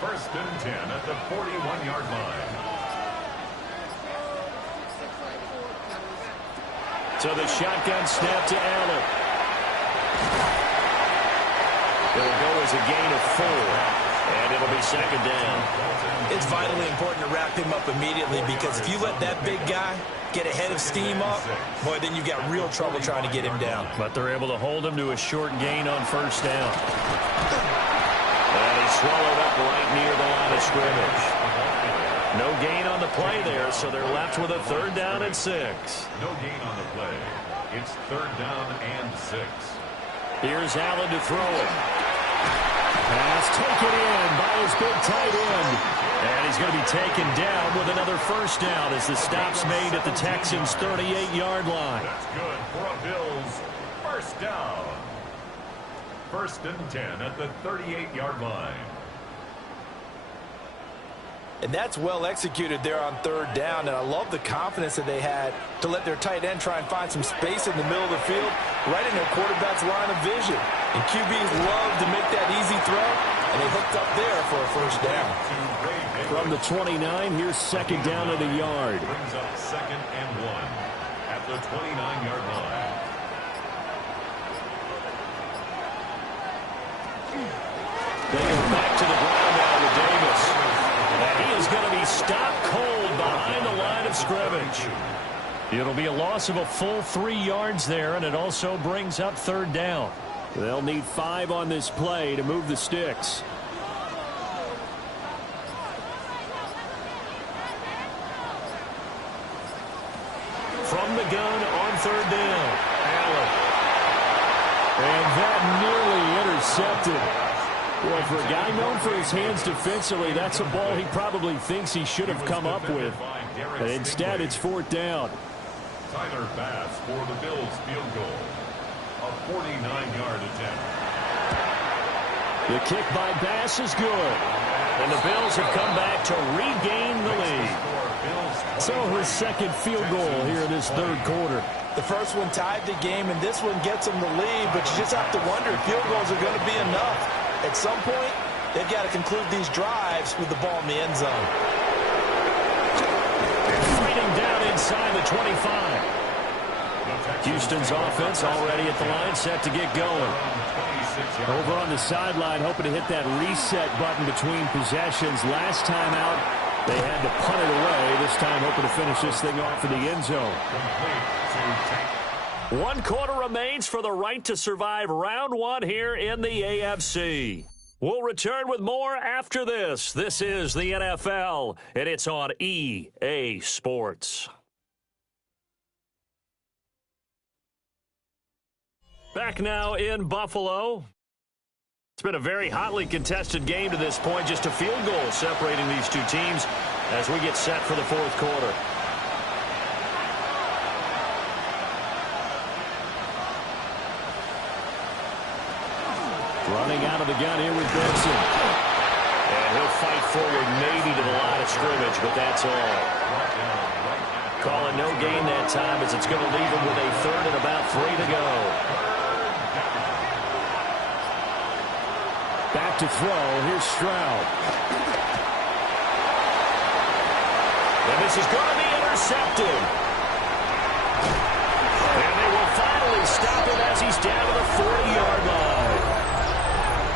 1st and 10 at the 41-yard line. So the shotgun snap to Allen. It'll go as a gain of 4. And it'll be second down. It's vitally important to wrap him up immediately because if you let that big guy get ahead of steam up, boy, then you've got real trouble trying to get him down. But they're able to hold him to a short gain on first down. And he's swallowed up right near the line of scrimmage. No gain on the play there, so they're left with a 3rd down and 6. No gain on the play. It's 3rd down and 6. Here's Allen to throw it. Pass taken in by his big tight end. And he's going to be taken down with another first down as the stop's made at the Texans' 38-yard line. That's good for a Bills first down. 1st and 10 at the 38-yard line. And that's well executed there on 3rd down. And I love the confidence that they had to let their tight end try and find some space in the middle of the field, right in their quarterback's line of vision. And QBs love to make that easy throw, and they hooked up there for a first down. From the 29, here's second down at a yard. Brings up 2nd and 1 at the 29-yard line. They go back to the ground now with Davis. And he is going to be stopped cold behind the line of scrimmage. It'll be a loss of a full 3 yards there, and it also brings up 3rd down. They'll need 5 on this play to move the sticks. From the gun on 3rd down, Allen. And that nearly intercepted. Well, for a guy known for his hands defensively, that's a ball he probably thinks he should have come up with. But instead, it's 4th down. Tyler Bass for the Bills field goal. A 49-yard attempt. The kick by Bass is good. And the Bills have come back to regain the lead. So his 2nd field goal here in this 3rd quarter. The first one tied the game, and this one gets them the lead, but you just have to wonder if field goals are going to be enough. At some point, they've got to conclude these drives with the ball in the end zone. Fighting down inside the 25. Houston's offense already at the line, set to get going. Over on the sideline, hoping to hit that reset button between possessions. Last time out, they had to punt it away. This time, hoping to finish this thing off in the end zone. 1 quarter remains for the right to survive round 1 here in the AFC. We'll return with more after this. This is the NFL, and it's on EA Sports. Back now in Buffalo. It's been a very hotly contested game to this point. Just a field goal separating these two teams as we get set for the 4th quarter. Running out of the gun here with Benson. And he'll fight forward maybe to the line of scrimmage, but that's all. Calling no gain that time as it's going to leave him with a 3rd and about 3 to go. Back to throw. Here's Stroud. And this is going to be intercepted. And they will finally stop him as he's down to the 40-yard line.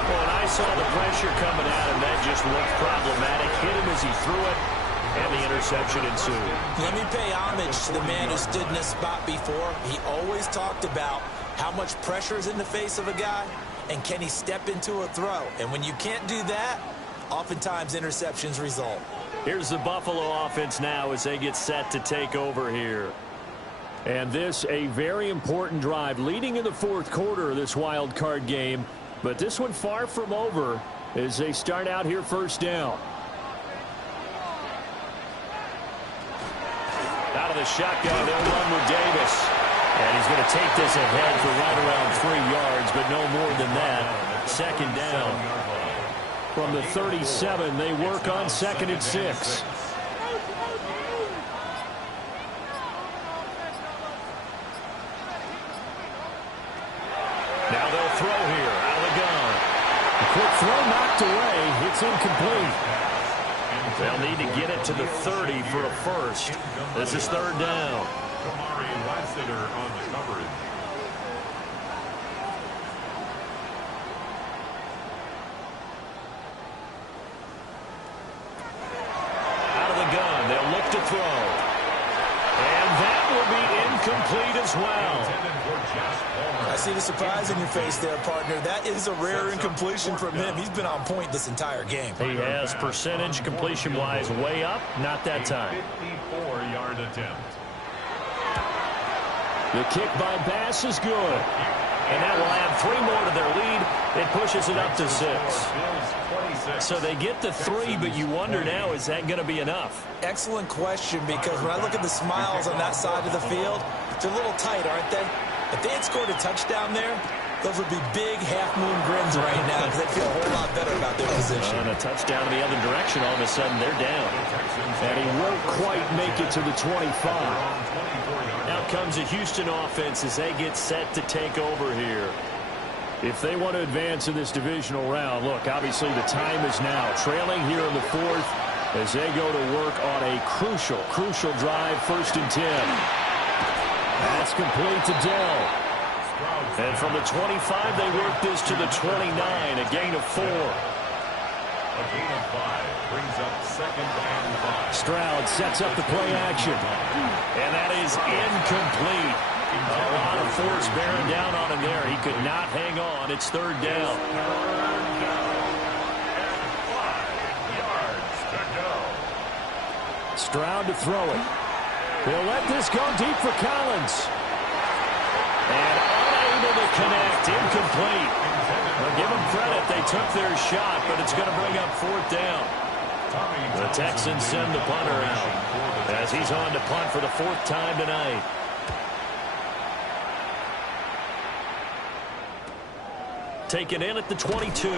Well, and I saw the pressure coming at him. That just looked problematic. Hit him as he threw it, and the interception ensued. Let me pay homage to the man who stood in this spot before. He always talked about how much pressure is in the face of a guy, and can he step into a throw? And when you can't do that, oftentimes interceptions result. Here's the Buffalo offense now as they get set to take over here. And this, a very important drive leading in the 4th quarter of this wild card game. But this one far from over as they start out here first down. Out of the shotgun, they'll run with Davis. And he's going to take this ahead for right around 3 yards, but no more than that. Second down. From the 37, they work on 2nd and 6. Now they'll throw here out of the gun. A quick throw knocked away. It's incomplete. They'll need to get it to the 30 for a first. This is 3rd down. Kamari Lassiter on the coverage. to throw. And that will be incomplete as well. I see the surprise in your face there, partner. That is a rare incompletion from him. He's been on point this entire game. He has percentage completion-wise way up, not that time. 54-yard attempt. The kick by Bass is good. And that will add 3 more to their lead. It pushes it up to 6. So they get to 3, but you wonder now, is that going to be enough? Excellent question, because when I look at the smiles on that side of the field, they're a little tight, aren't they? If they had scored a touchdown there, those would be big half-moon grins right now because they feel a whole lot better about their position. And a touchdown in the other direction, all of a sudden they're down. And he won't quite make it to the 25. Now comes the Houston offense as they get set to take over here. If they want to advance in this divisional round, look, obviously the time is now. Trailing here in the 4th as they go to work on a crucial drive, 1st and 10. That's complete to Dell. And from the 25, they work this to the 29, a gain of 4. A gain of 5 brings up 2nd and 5. Stroud sets up the play action. And that is incomplete. A lot of force bearing down on him there. He could not hang on. It's 3rd down. 3rd down and 5 yards to go. Stroud to throw it. He'll let this go deep for Collins. And unable to connect. Incomplete. Well, give them credit. They took their shot, but it's going to bring up 4th down. The Texans send the punter out as he's on to punt for the 4th time tonight. Taken in at the 22.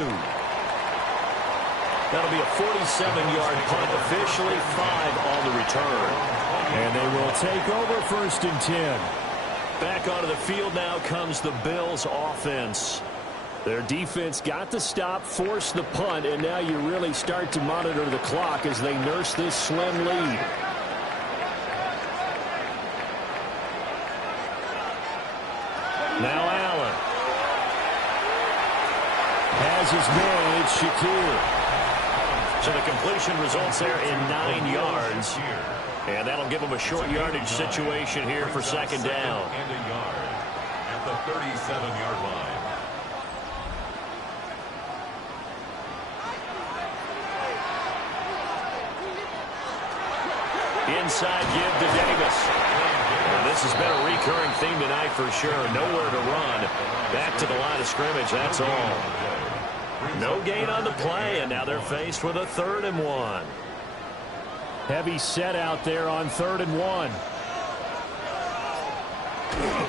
That'll be a 47-yard punt, officially 5 on the return. And they will take over 1st and 10. Back onto the field now comes the Bills offense. Their defense got the stop, forced the punt, and now you really start to monitor the clock as they nurse this slim lead. Now Allen has his man, it's Shakir. So the completion results there in 9 yards. And that'll give them a short yardage situation here for 2nd down. And a yard at the 37-yard line. Inside give to Davis. And this has been a recurring theme tonight for sure. Nowhere to run. Back to the line of scrimmage, that's all. No gain on the play, and now they're faced with a 3rd and 1. Heavy set out there on 3rd and 1.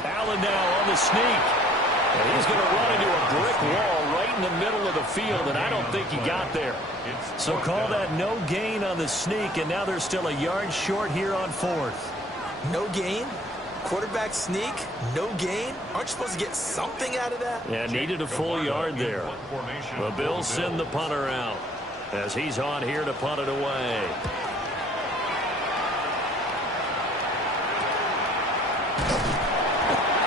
Allen now on the sneak. And he's going to run into a brick wall right in the middle of the field, and I don't think he got there. So call that no gain on the sneak, and now they're still a yard short here on 4th. No gain? Quarterback sneak? No gain? Aren't you supposed to get something out of that? Yeah, needed a full yard there. The Bills send the punter out as he's on here to punt it away.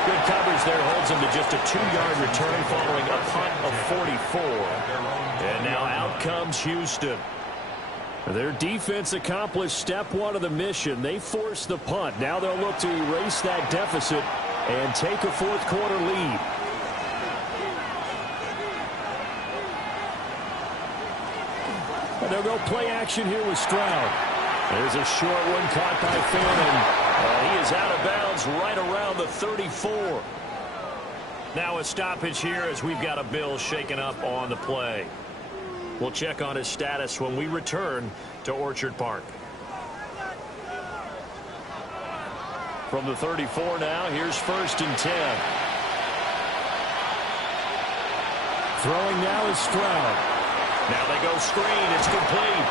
Good coverage there, holds him to just a 2-yard return following a punt of 44. And now out comes Houston. Their defense accomplished step 1 of the mission. They forced the punt. Now they'll look to erase that deficit and take a 4th quarter lead. And they'll go play action here with Stroud. There's a short one caught by Fannin. He is out of bounds right around the 34. Now a stoppage here as we've got a Bill shaken up on the play. We'll check on his status when we return to Orchard Park. From the 34 now, here's 1st and 10. Throwing now is Stroud. Now they go screen. It's complete.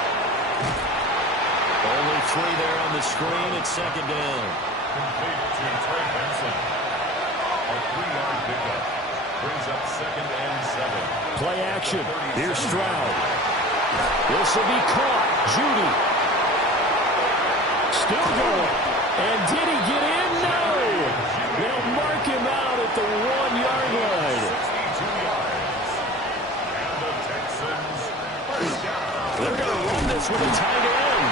Only 3 there on the screen. It's 2nd down. Complete to Trey Benson. A 3-yard pickup brings up 2nd and 7. Play action. Here's Stroud. This will be caught. Judy. Still going. And did he get in? No. They'll mark him out at the 1-yard line. 62 yards. And the Texans first down. They're going to run this with a tight end.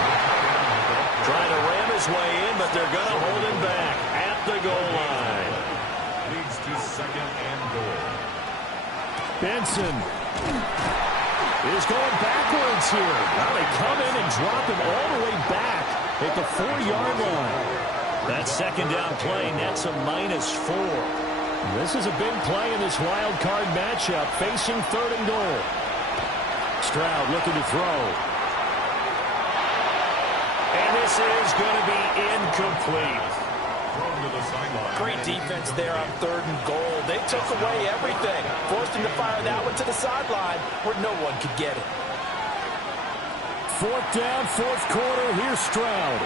Trying to ram his way in, but they're going to hold him back at the goal line. Leads to second and goal. Benson is going backwards here. Now they come in and drop him all the way back at the 4-yard line. That second down play nets a -4. This is a big play in this wild card matchup, facing third and goal. Stroud looking to throw. And this is going to be incomplete. Thrown to the sideline. Great defense there on third and goal. They took away everything. Forced him to fire that one to the sideline where no one could get it. Fourth down, fourth quarter. Here's Stroud.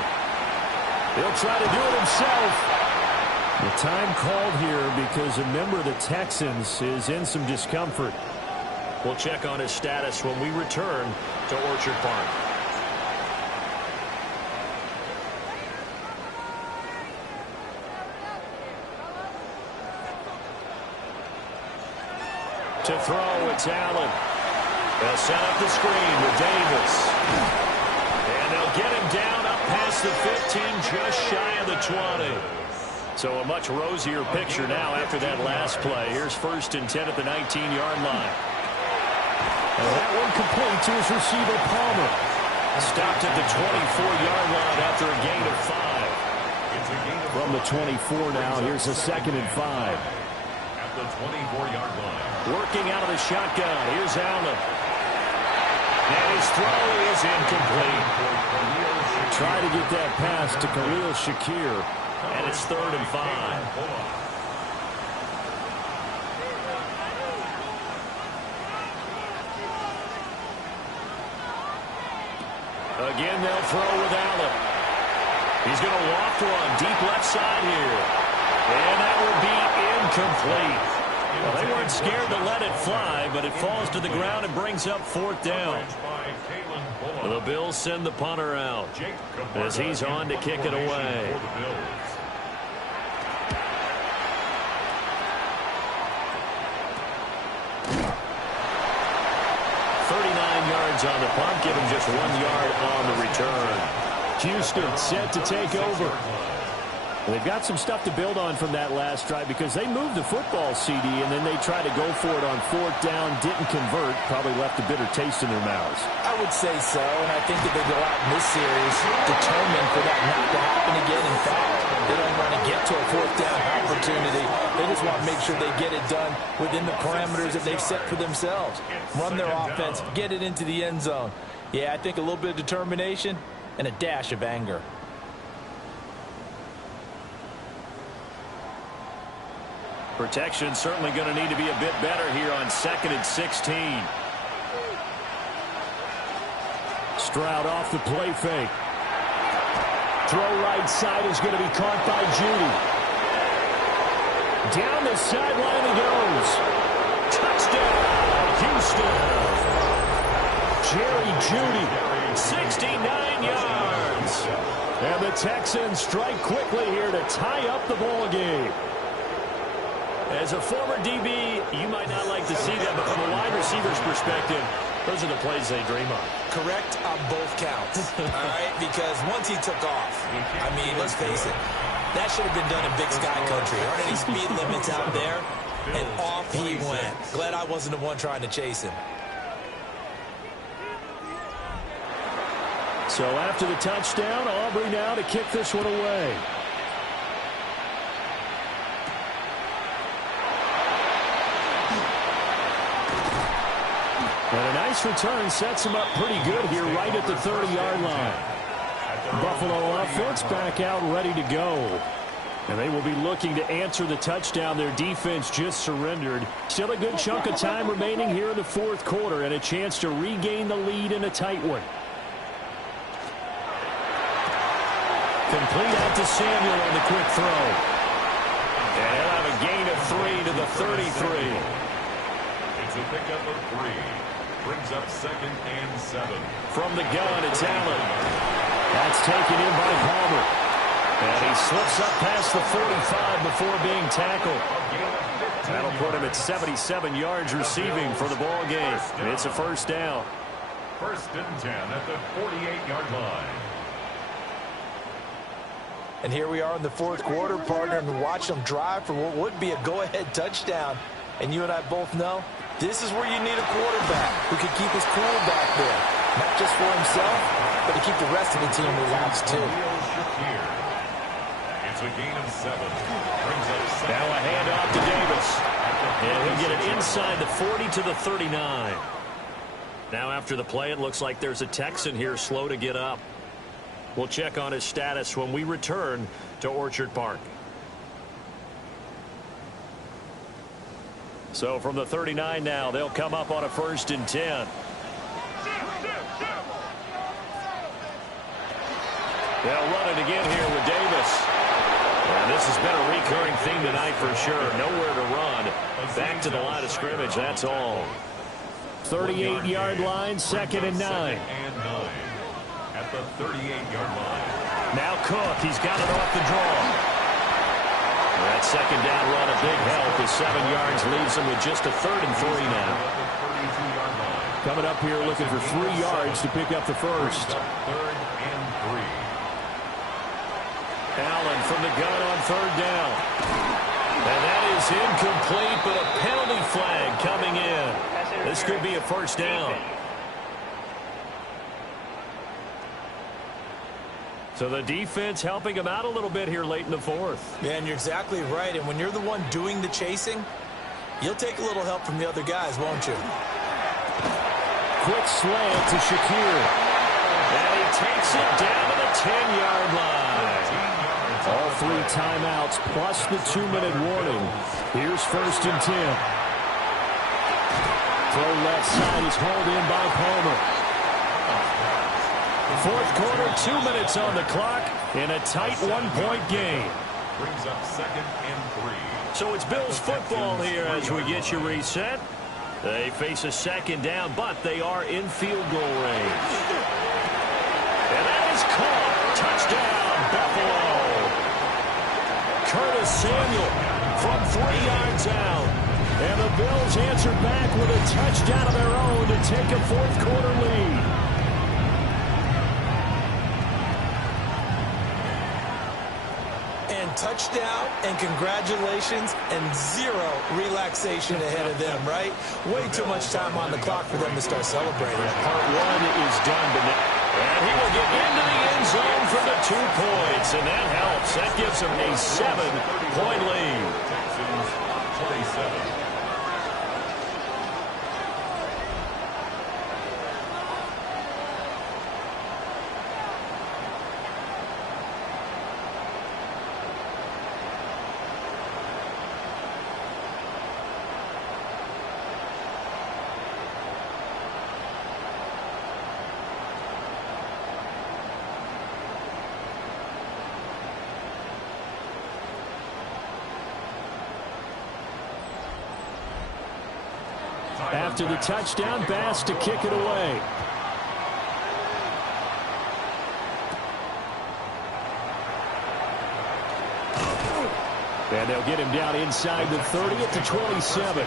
He'll try to do it himself. The time called here because a member of the Texans is in some discomfort. We'll check on his status when we return to Orchard Park. To throw, it's Allen. They'll set up the screen with Davis. And they'll get him down up past the 15, just shy of the 20. So a much rosier picture now after that last play. Here's first and 10 at the 19-yard line. And that one complete to his receiver, Palmer. Stopped at the 24-yard line after a gain of 5. From the 24 now, here's a second and 5. At the 24-yard line. Working out of the shotgun. Here's Allen. And his throw is incomplete. Try to get that pass to Khalil Shakir. And it's third and 5. Again, they'll throw with Allen. He's going to walk one deep left side here. And that will be incomplete. Well, they weren't scared to let it fly, but it falls to the ground and brings up fourth down. The Bills send the punter out as he's on to kick it away. 39 yards on the punt, give him just 1 yard on the return. Houston set to take over. They've got some stuff to build on from that last drive because they moved the football, CD, and then they tried to go for it on fourth down, didn't convert, probably left a bitter taste in their mouths. I would say so, and I think that they go out in this series determined for that not to happen again. In fact, they don't want to get to a fourth down opportunity. They just want to make sure they get it done within the parameters that they've set for themselves. Run their offense, get it into the end zone. Yeah, I think a little bit of determination and a dash of anger. Protection certainly going to need to be a bit better here on 2nd and 16. Stroud off the play fake. Throw right side is going to be caught by Judy. Down the sideline he goes. Touchdown, Houston. Jerry Judy, 69 yards. And the Texans strike quickly here to tie up the ball game. As a former DB, you might not like to see that, but from a wide receiver's perspective, those are the plays they dream of. Correct on both counts, all right? Because once he took off, I mean, let's face it, that should have been done in Big Sky Country. Aren't any speed limits out there? And off he went. Glad I wasn't the one trying to chase him. So after the touchdown, Aubrey now to kick this one away. And a nice return sets him up pretty good here right at the 30-yard line. Buffalo offense back out ready to go. And they will be looking to answer the touchdown their defense just surrendered. Still a good chunk of time remaining here in the fourth quarter and a chance to regain the lead in a tight one. Complete out to Samuel on the quick throw. And he'll have a gain of 3 to the 33. It's a pickup of 3. Brings up 2nd and 7. From the gun, it's Allen. That's taken in by Palmer. And he slips up past the 45 before being tackled. That'll put him at 77 yards receiving for the ball game. It's a first down. 1st and 10 at the 48-yard line. And here we are in the fourth quarter, partner, and watch them drive for what would be a go-ahead touchdown. And you and I both know this is where you need a quarterback who can keep his cool back there. Not just for himself, but to keep the rest of the team relaxed, too. It's a gain of 7. Now a handoff to Davis. And he'll get it inside the 40 to the 39. Now after the play, it looks like there's a Texan here slow to get up. We'll check on his status when we return to Orchard Park. So from the 39 now, they'll come up on a 1st and 10. They'll run it again here with Davis. And this has been a recurring theme tonight for sure. Nowhere to run. Back to the line of scrimmage, that's all. 38-yard line, 2nd and 9. At the 38-yard line. Now Cook, he's got it off the draw. That 2nd down run, a big help as 7 yards leaves him with just a 3rd and 3 now. Coming up here looking for 3 yards to pick up the first. 3rd and 3. Allen from the gun on 3rd down. And that is incomplete, but a penalty flag coming in. This could be a 1st down. So the defense helping him out a little bit here late in the 4th. Yeah, and you're exactly right. And when you're the one doing the chasing, you'll take a little help from the other guys, won't you? Quick slant to Shakir. And he takes it down to the 10-yard line. All 3 timeouts plus the 2-minute warning. Here's 1st and 10. Throw left side is hauled in by Palmer. 4th quarter, 2 minutes on the clock in a tight 1-point game. Brings up 2nd and 3. So it's Bills football here as we get you reset. They face a 2nd down, but they are in field goal range. And that is caught. Touchdown, Buffalo. Curtis Samuel from 3 yards out. And the Bills answer back with a touchdown of their own to take a 4th quarter lead. Touchdown and congratulations and 0 relaxation ahead of them, right? Way too much time on the clock for them to start celebrating. Part 1 is done. And he will get into the end zone for the 2 points, and that helps. That gives him a 7-point lead. Texans 27. After the touchdown, Bass to kick it away. And they'll get him down inside the 30 at the 27.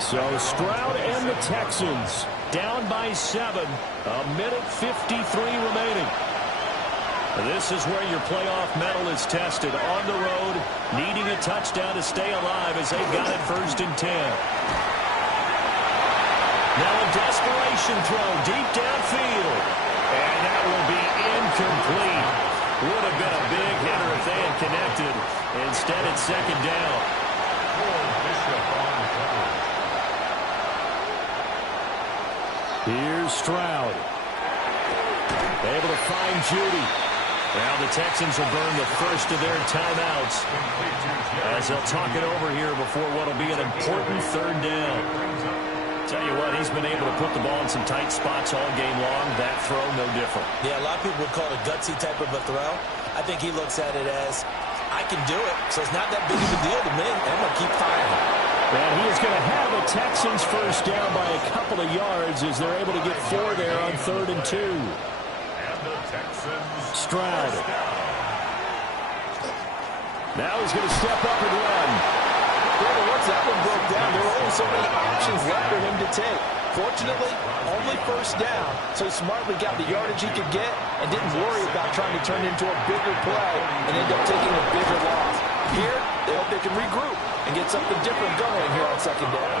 So Stroud and the Texans down by 7. A minute 53 remaining. This is where your playoff medal is tested. On the road, needing a touchdown to stay alive as they've got it 1st and 10. Now a desperation throw deep downfield. And that will be incomplete. Would have been a big hitter if they had connected. Instead, it's 2nd down. Here's Stroud. Able to find Judy. Now the Texans will burn the first of their timeouts as they'll talk it over here before what will be an important 3rd down. Tell you what, he's been able to put the ball in some tight spots all game long. That throw, no different. Yeah, a lot of people would call it a gutsy type of a throw. I think he looks at it as, I can do it, so it's not that big of a deal to me, and I'm going to keep firing. And he is going to have the Texans 1st down by a couple of yards as they're able to get 4 there on 3rd and 2. And the Texans Stroud. Now he's going to step up and run. Well, once that one broke down, there were only so many options left for him to take. Fortunately, only first down, so he smartly got the yardage he could get and didn't worry about trying to turn it into a bigger play and end up taking a bigger loss. Here, they hope they can regroup and get something different going here on second down.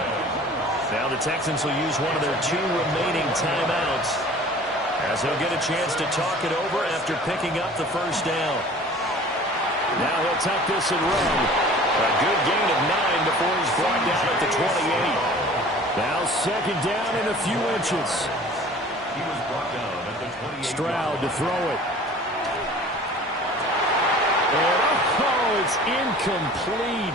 Now the Texans will use one of their 2 remaining timeouts as they'll get a chance to talk it over after picking up the first down. Now he'll tuck this and run. A good gain of 9 before he's brought down at the 28. Now second down and a few inches. He was brought down at the 28. Stroud to throw it. And it's incomplete.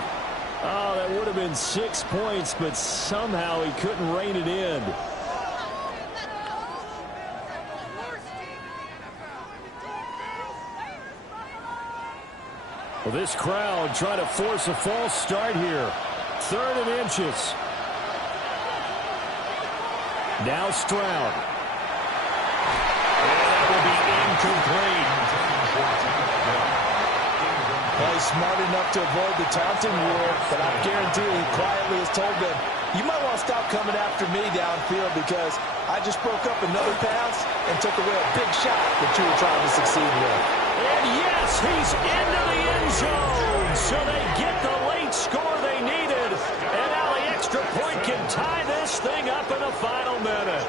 Oh, that would have been 6 points, but somehow he couldn't rein it in. Well, this crowd trying to force a false start here. 3rd and inches. Now Stroud. And that will be incomplete. Well, he's smart enough to avoid the taunting rule, but I guarantee he quietly has told them, you might want to stop coming after me downfield because I just broke up another pass and took away a big shot that you were trying to succeed with. And yes, he's into the end zone. So they get the late score they needed. And now the extra point can tie this thing up in the final minute.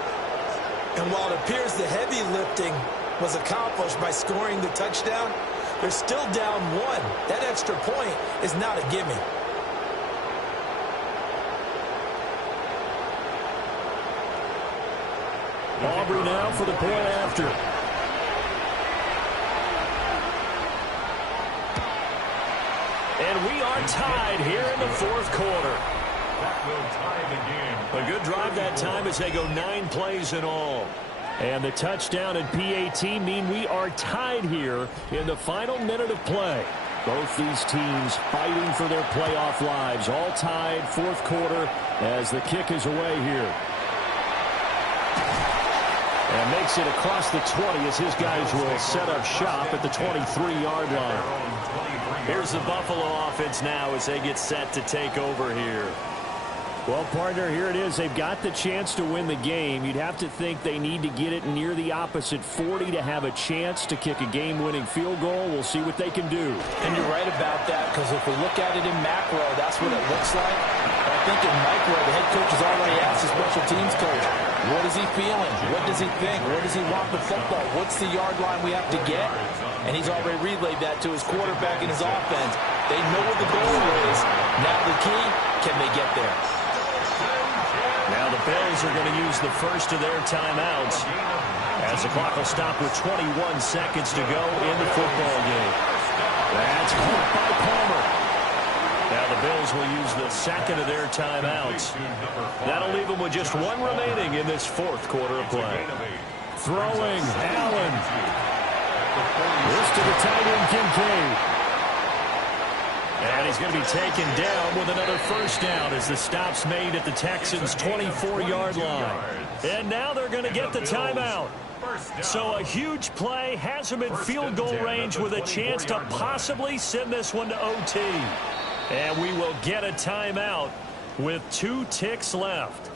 And while it appears the heavy lifting was accomplished by scoring the touchdown, they're still down 1. That extra point is not a gimme. Aubrey now for the point after. And we are tied here in the 4th quarter. That will tie the game. A good drive that time as they go 9 plays in all. And the touchdown and PAT mean we are tied here in the final minute of play. Both these teams fighting for their playoff lives. All tied, 4th quarter as the kick is away here. And makes it across the 20 as his guys will set up shop at the 23-yard line. Here's the Buffalo offense now as they get set to take over here. Well, partner, here it is. They've got the chance to win the game. You'd have to think they need to get it near the opposite 40 to have a chance to kick a game-winning field goal. We'll see what they can do. And you're right about that, because if we look at it in macro, that's what it looks like. But I think in micro, the head coach has already asked the special teams coach, what is he feeling? What does he think? Where does he want the football? What's the yard line we have to get? And he's already relayed that to his quarterback and his offense. They know what the goal is. Now the key, can they get there? Now the Bills are going to use the first of their timeouts as the clock will stop with 21 seconds to go in the football game. That's caught by Palmer. Now the Bills will use the second of their timeouts. That'll leave them with just 1 remaining in this 4th quarter of play. Throwing, Allen. This to the tight end, Kincaid. And he's going to be taken down with another first down as the stop's made at the Texans' 24-yard line. And now they're going to get the timeout. So a huge play has them in field goal range with a chance to possibly send this one to OT. And we will get a timeout with 2 ticks left.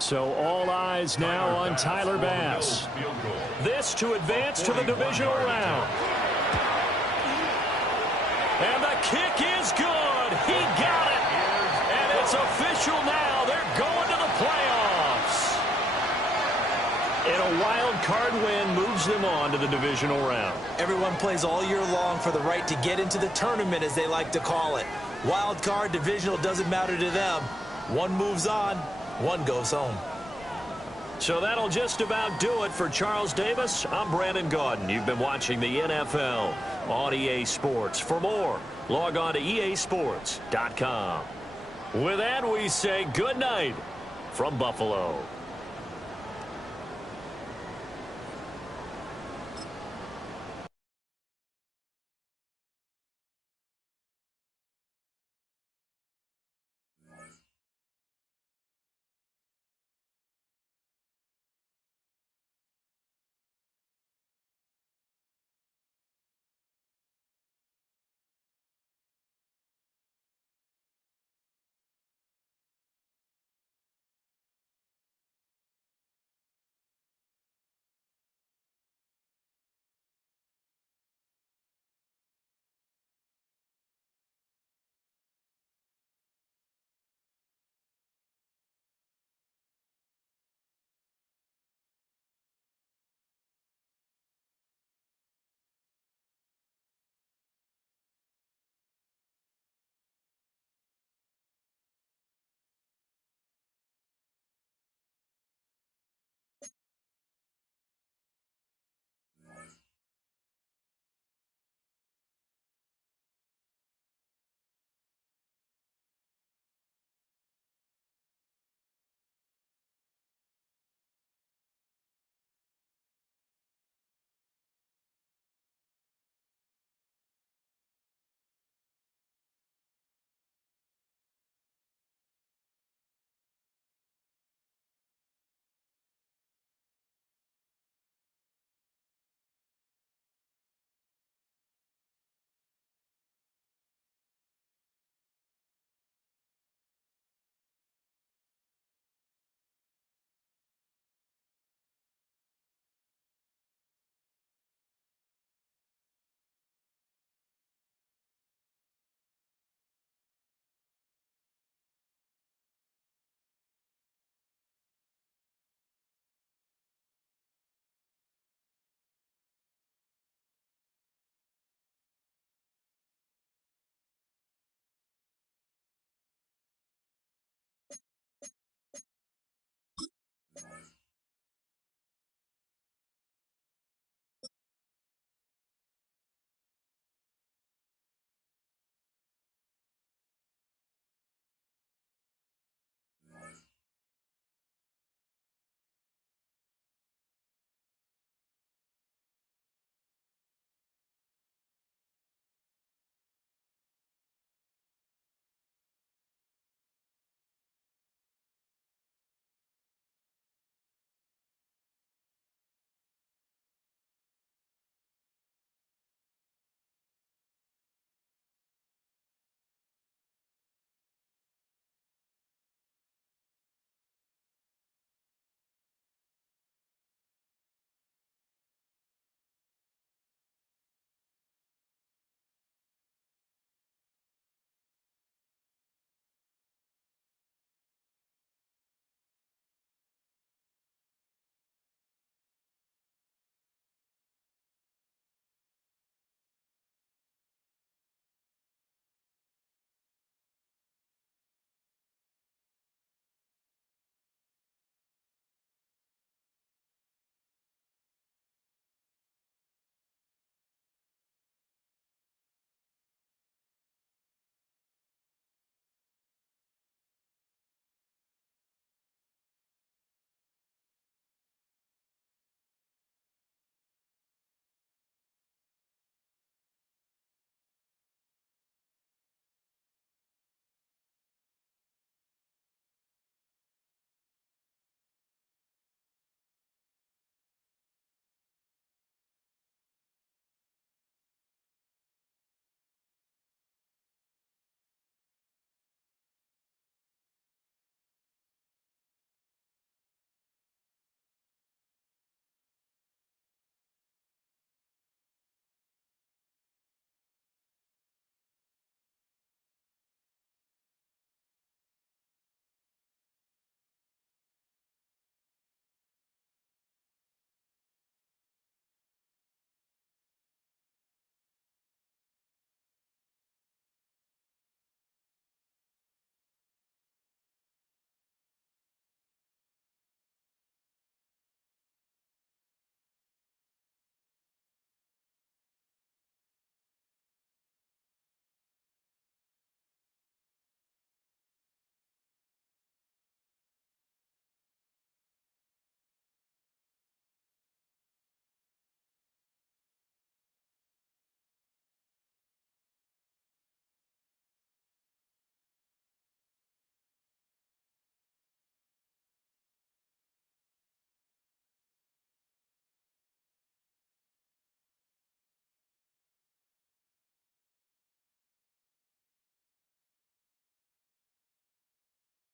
So all eyes now on Tyler Bass. This to advance to the divisional round. And the kick is good. He got it. And it's official now. They're going to the playoffs. And a wild card win moves them on to the divisional round. Everyone plays all year long for the right to get into the tournament, as they like to call it. Wild card, divisional, doesn't matter to them. One moves on. One goes home. So that'll just about do it for Charles Davis. I'm Brandon Gaudin. You've been watching the NFL on EA Sports. For more, log on to easports.com. With that, we say good night from Buffalo.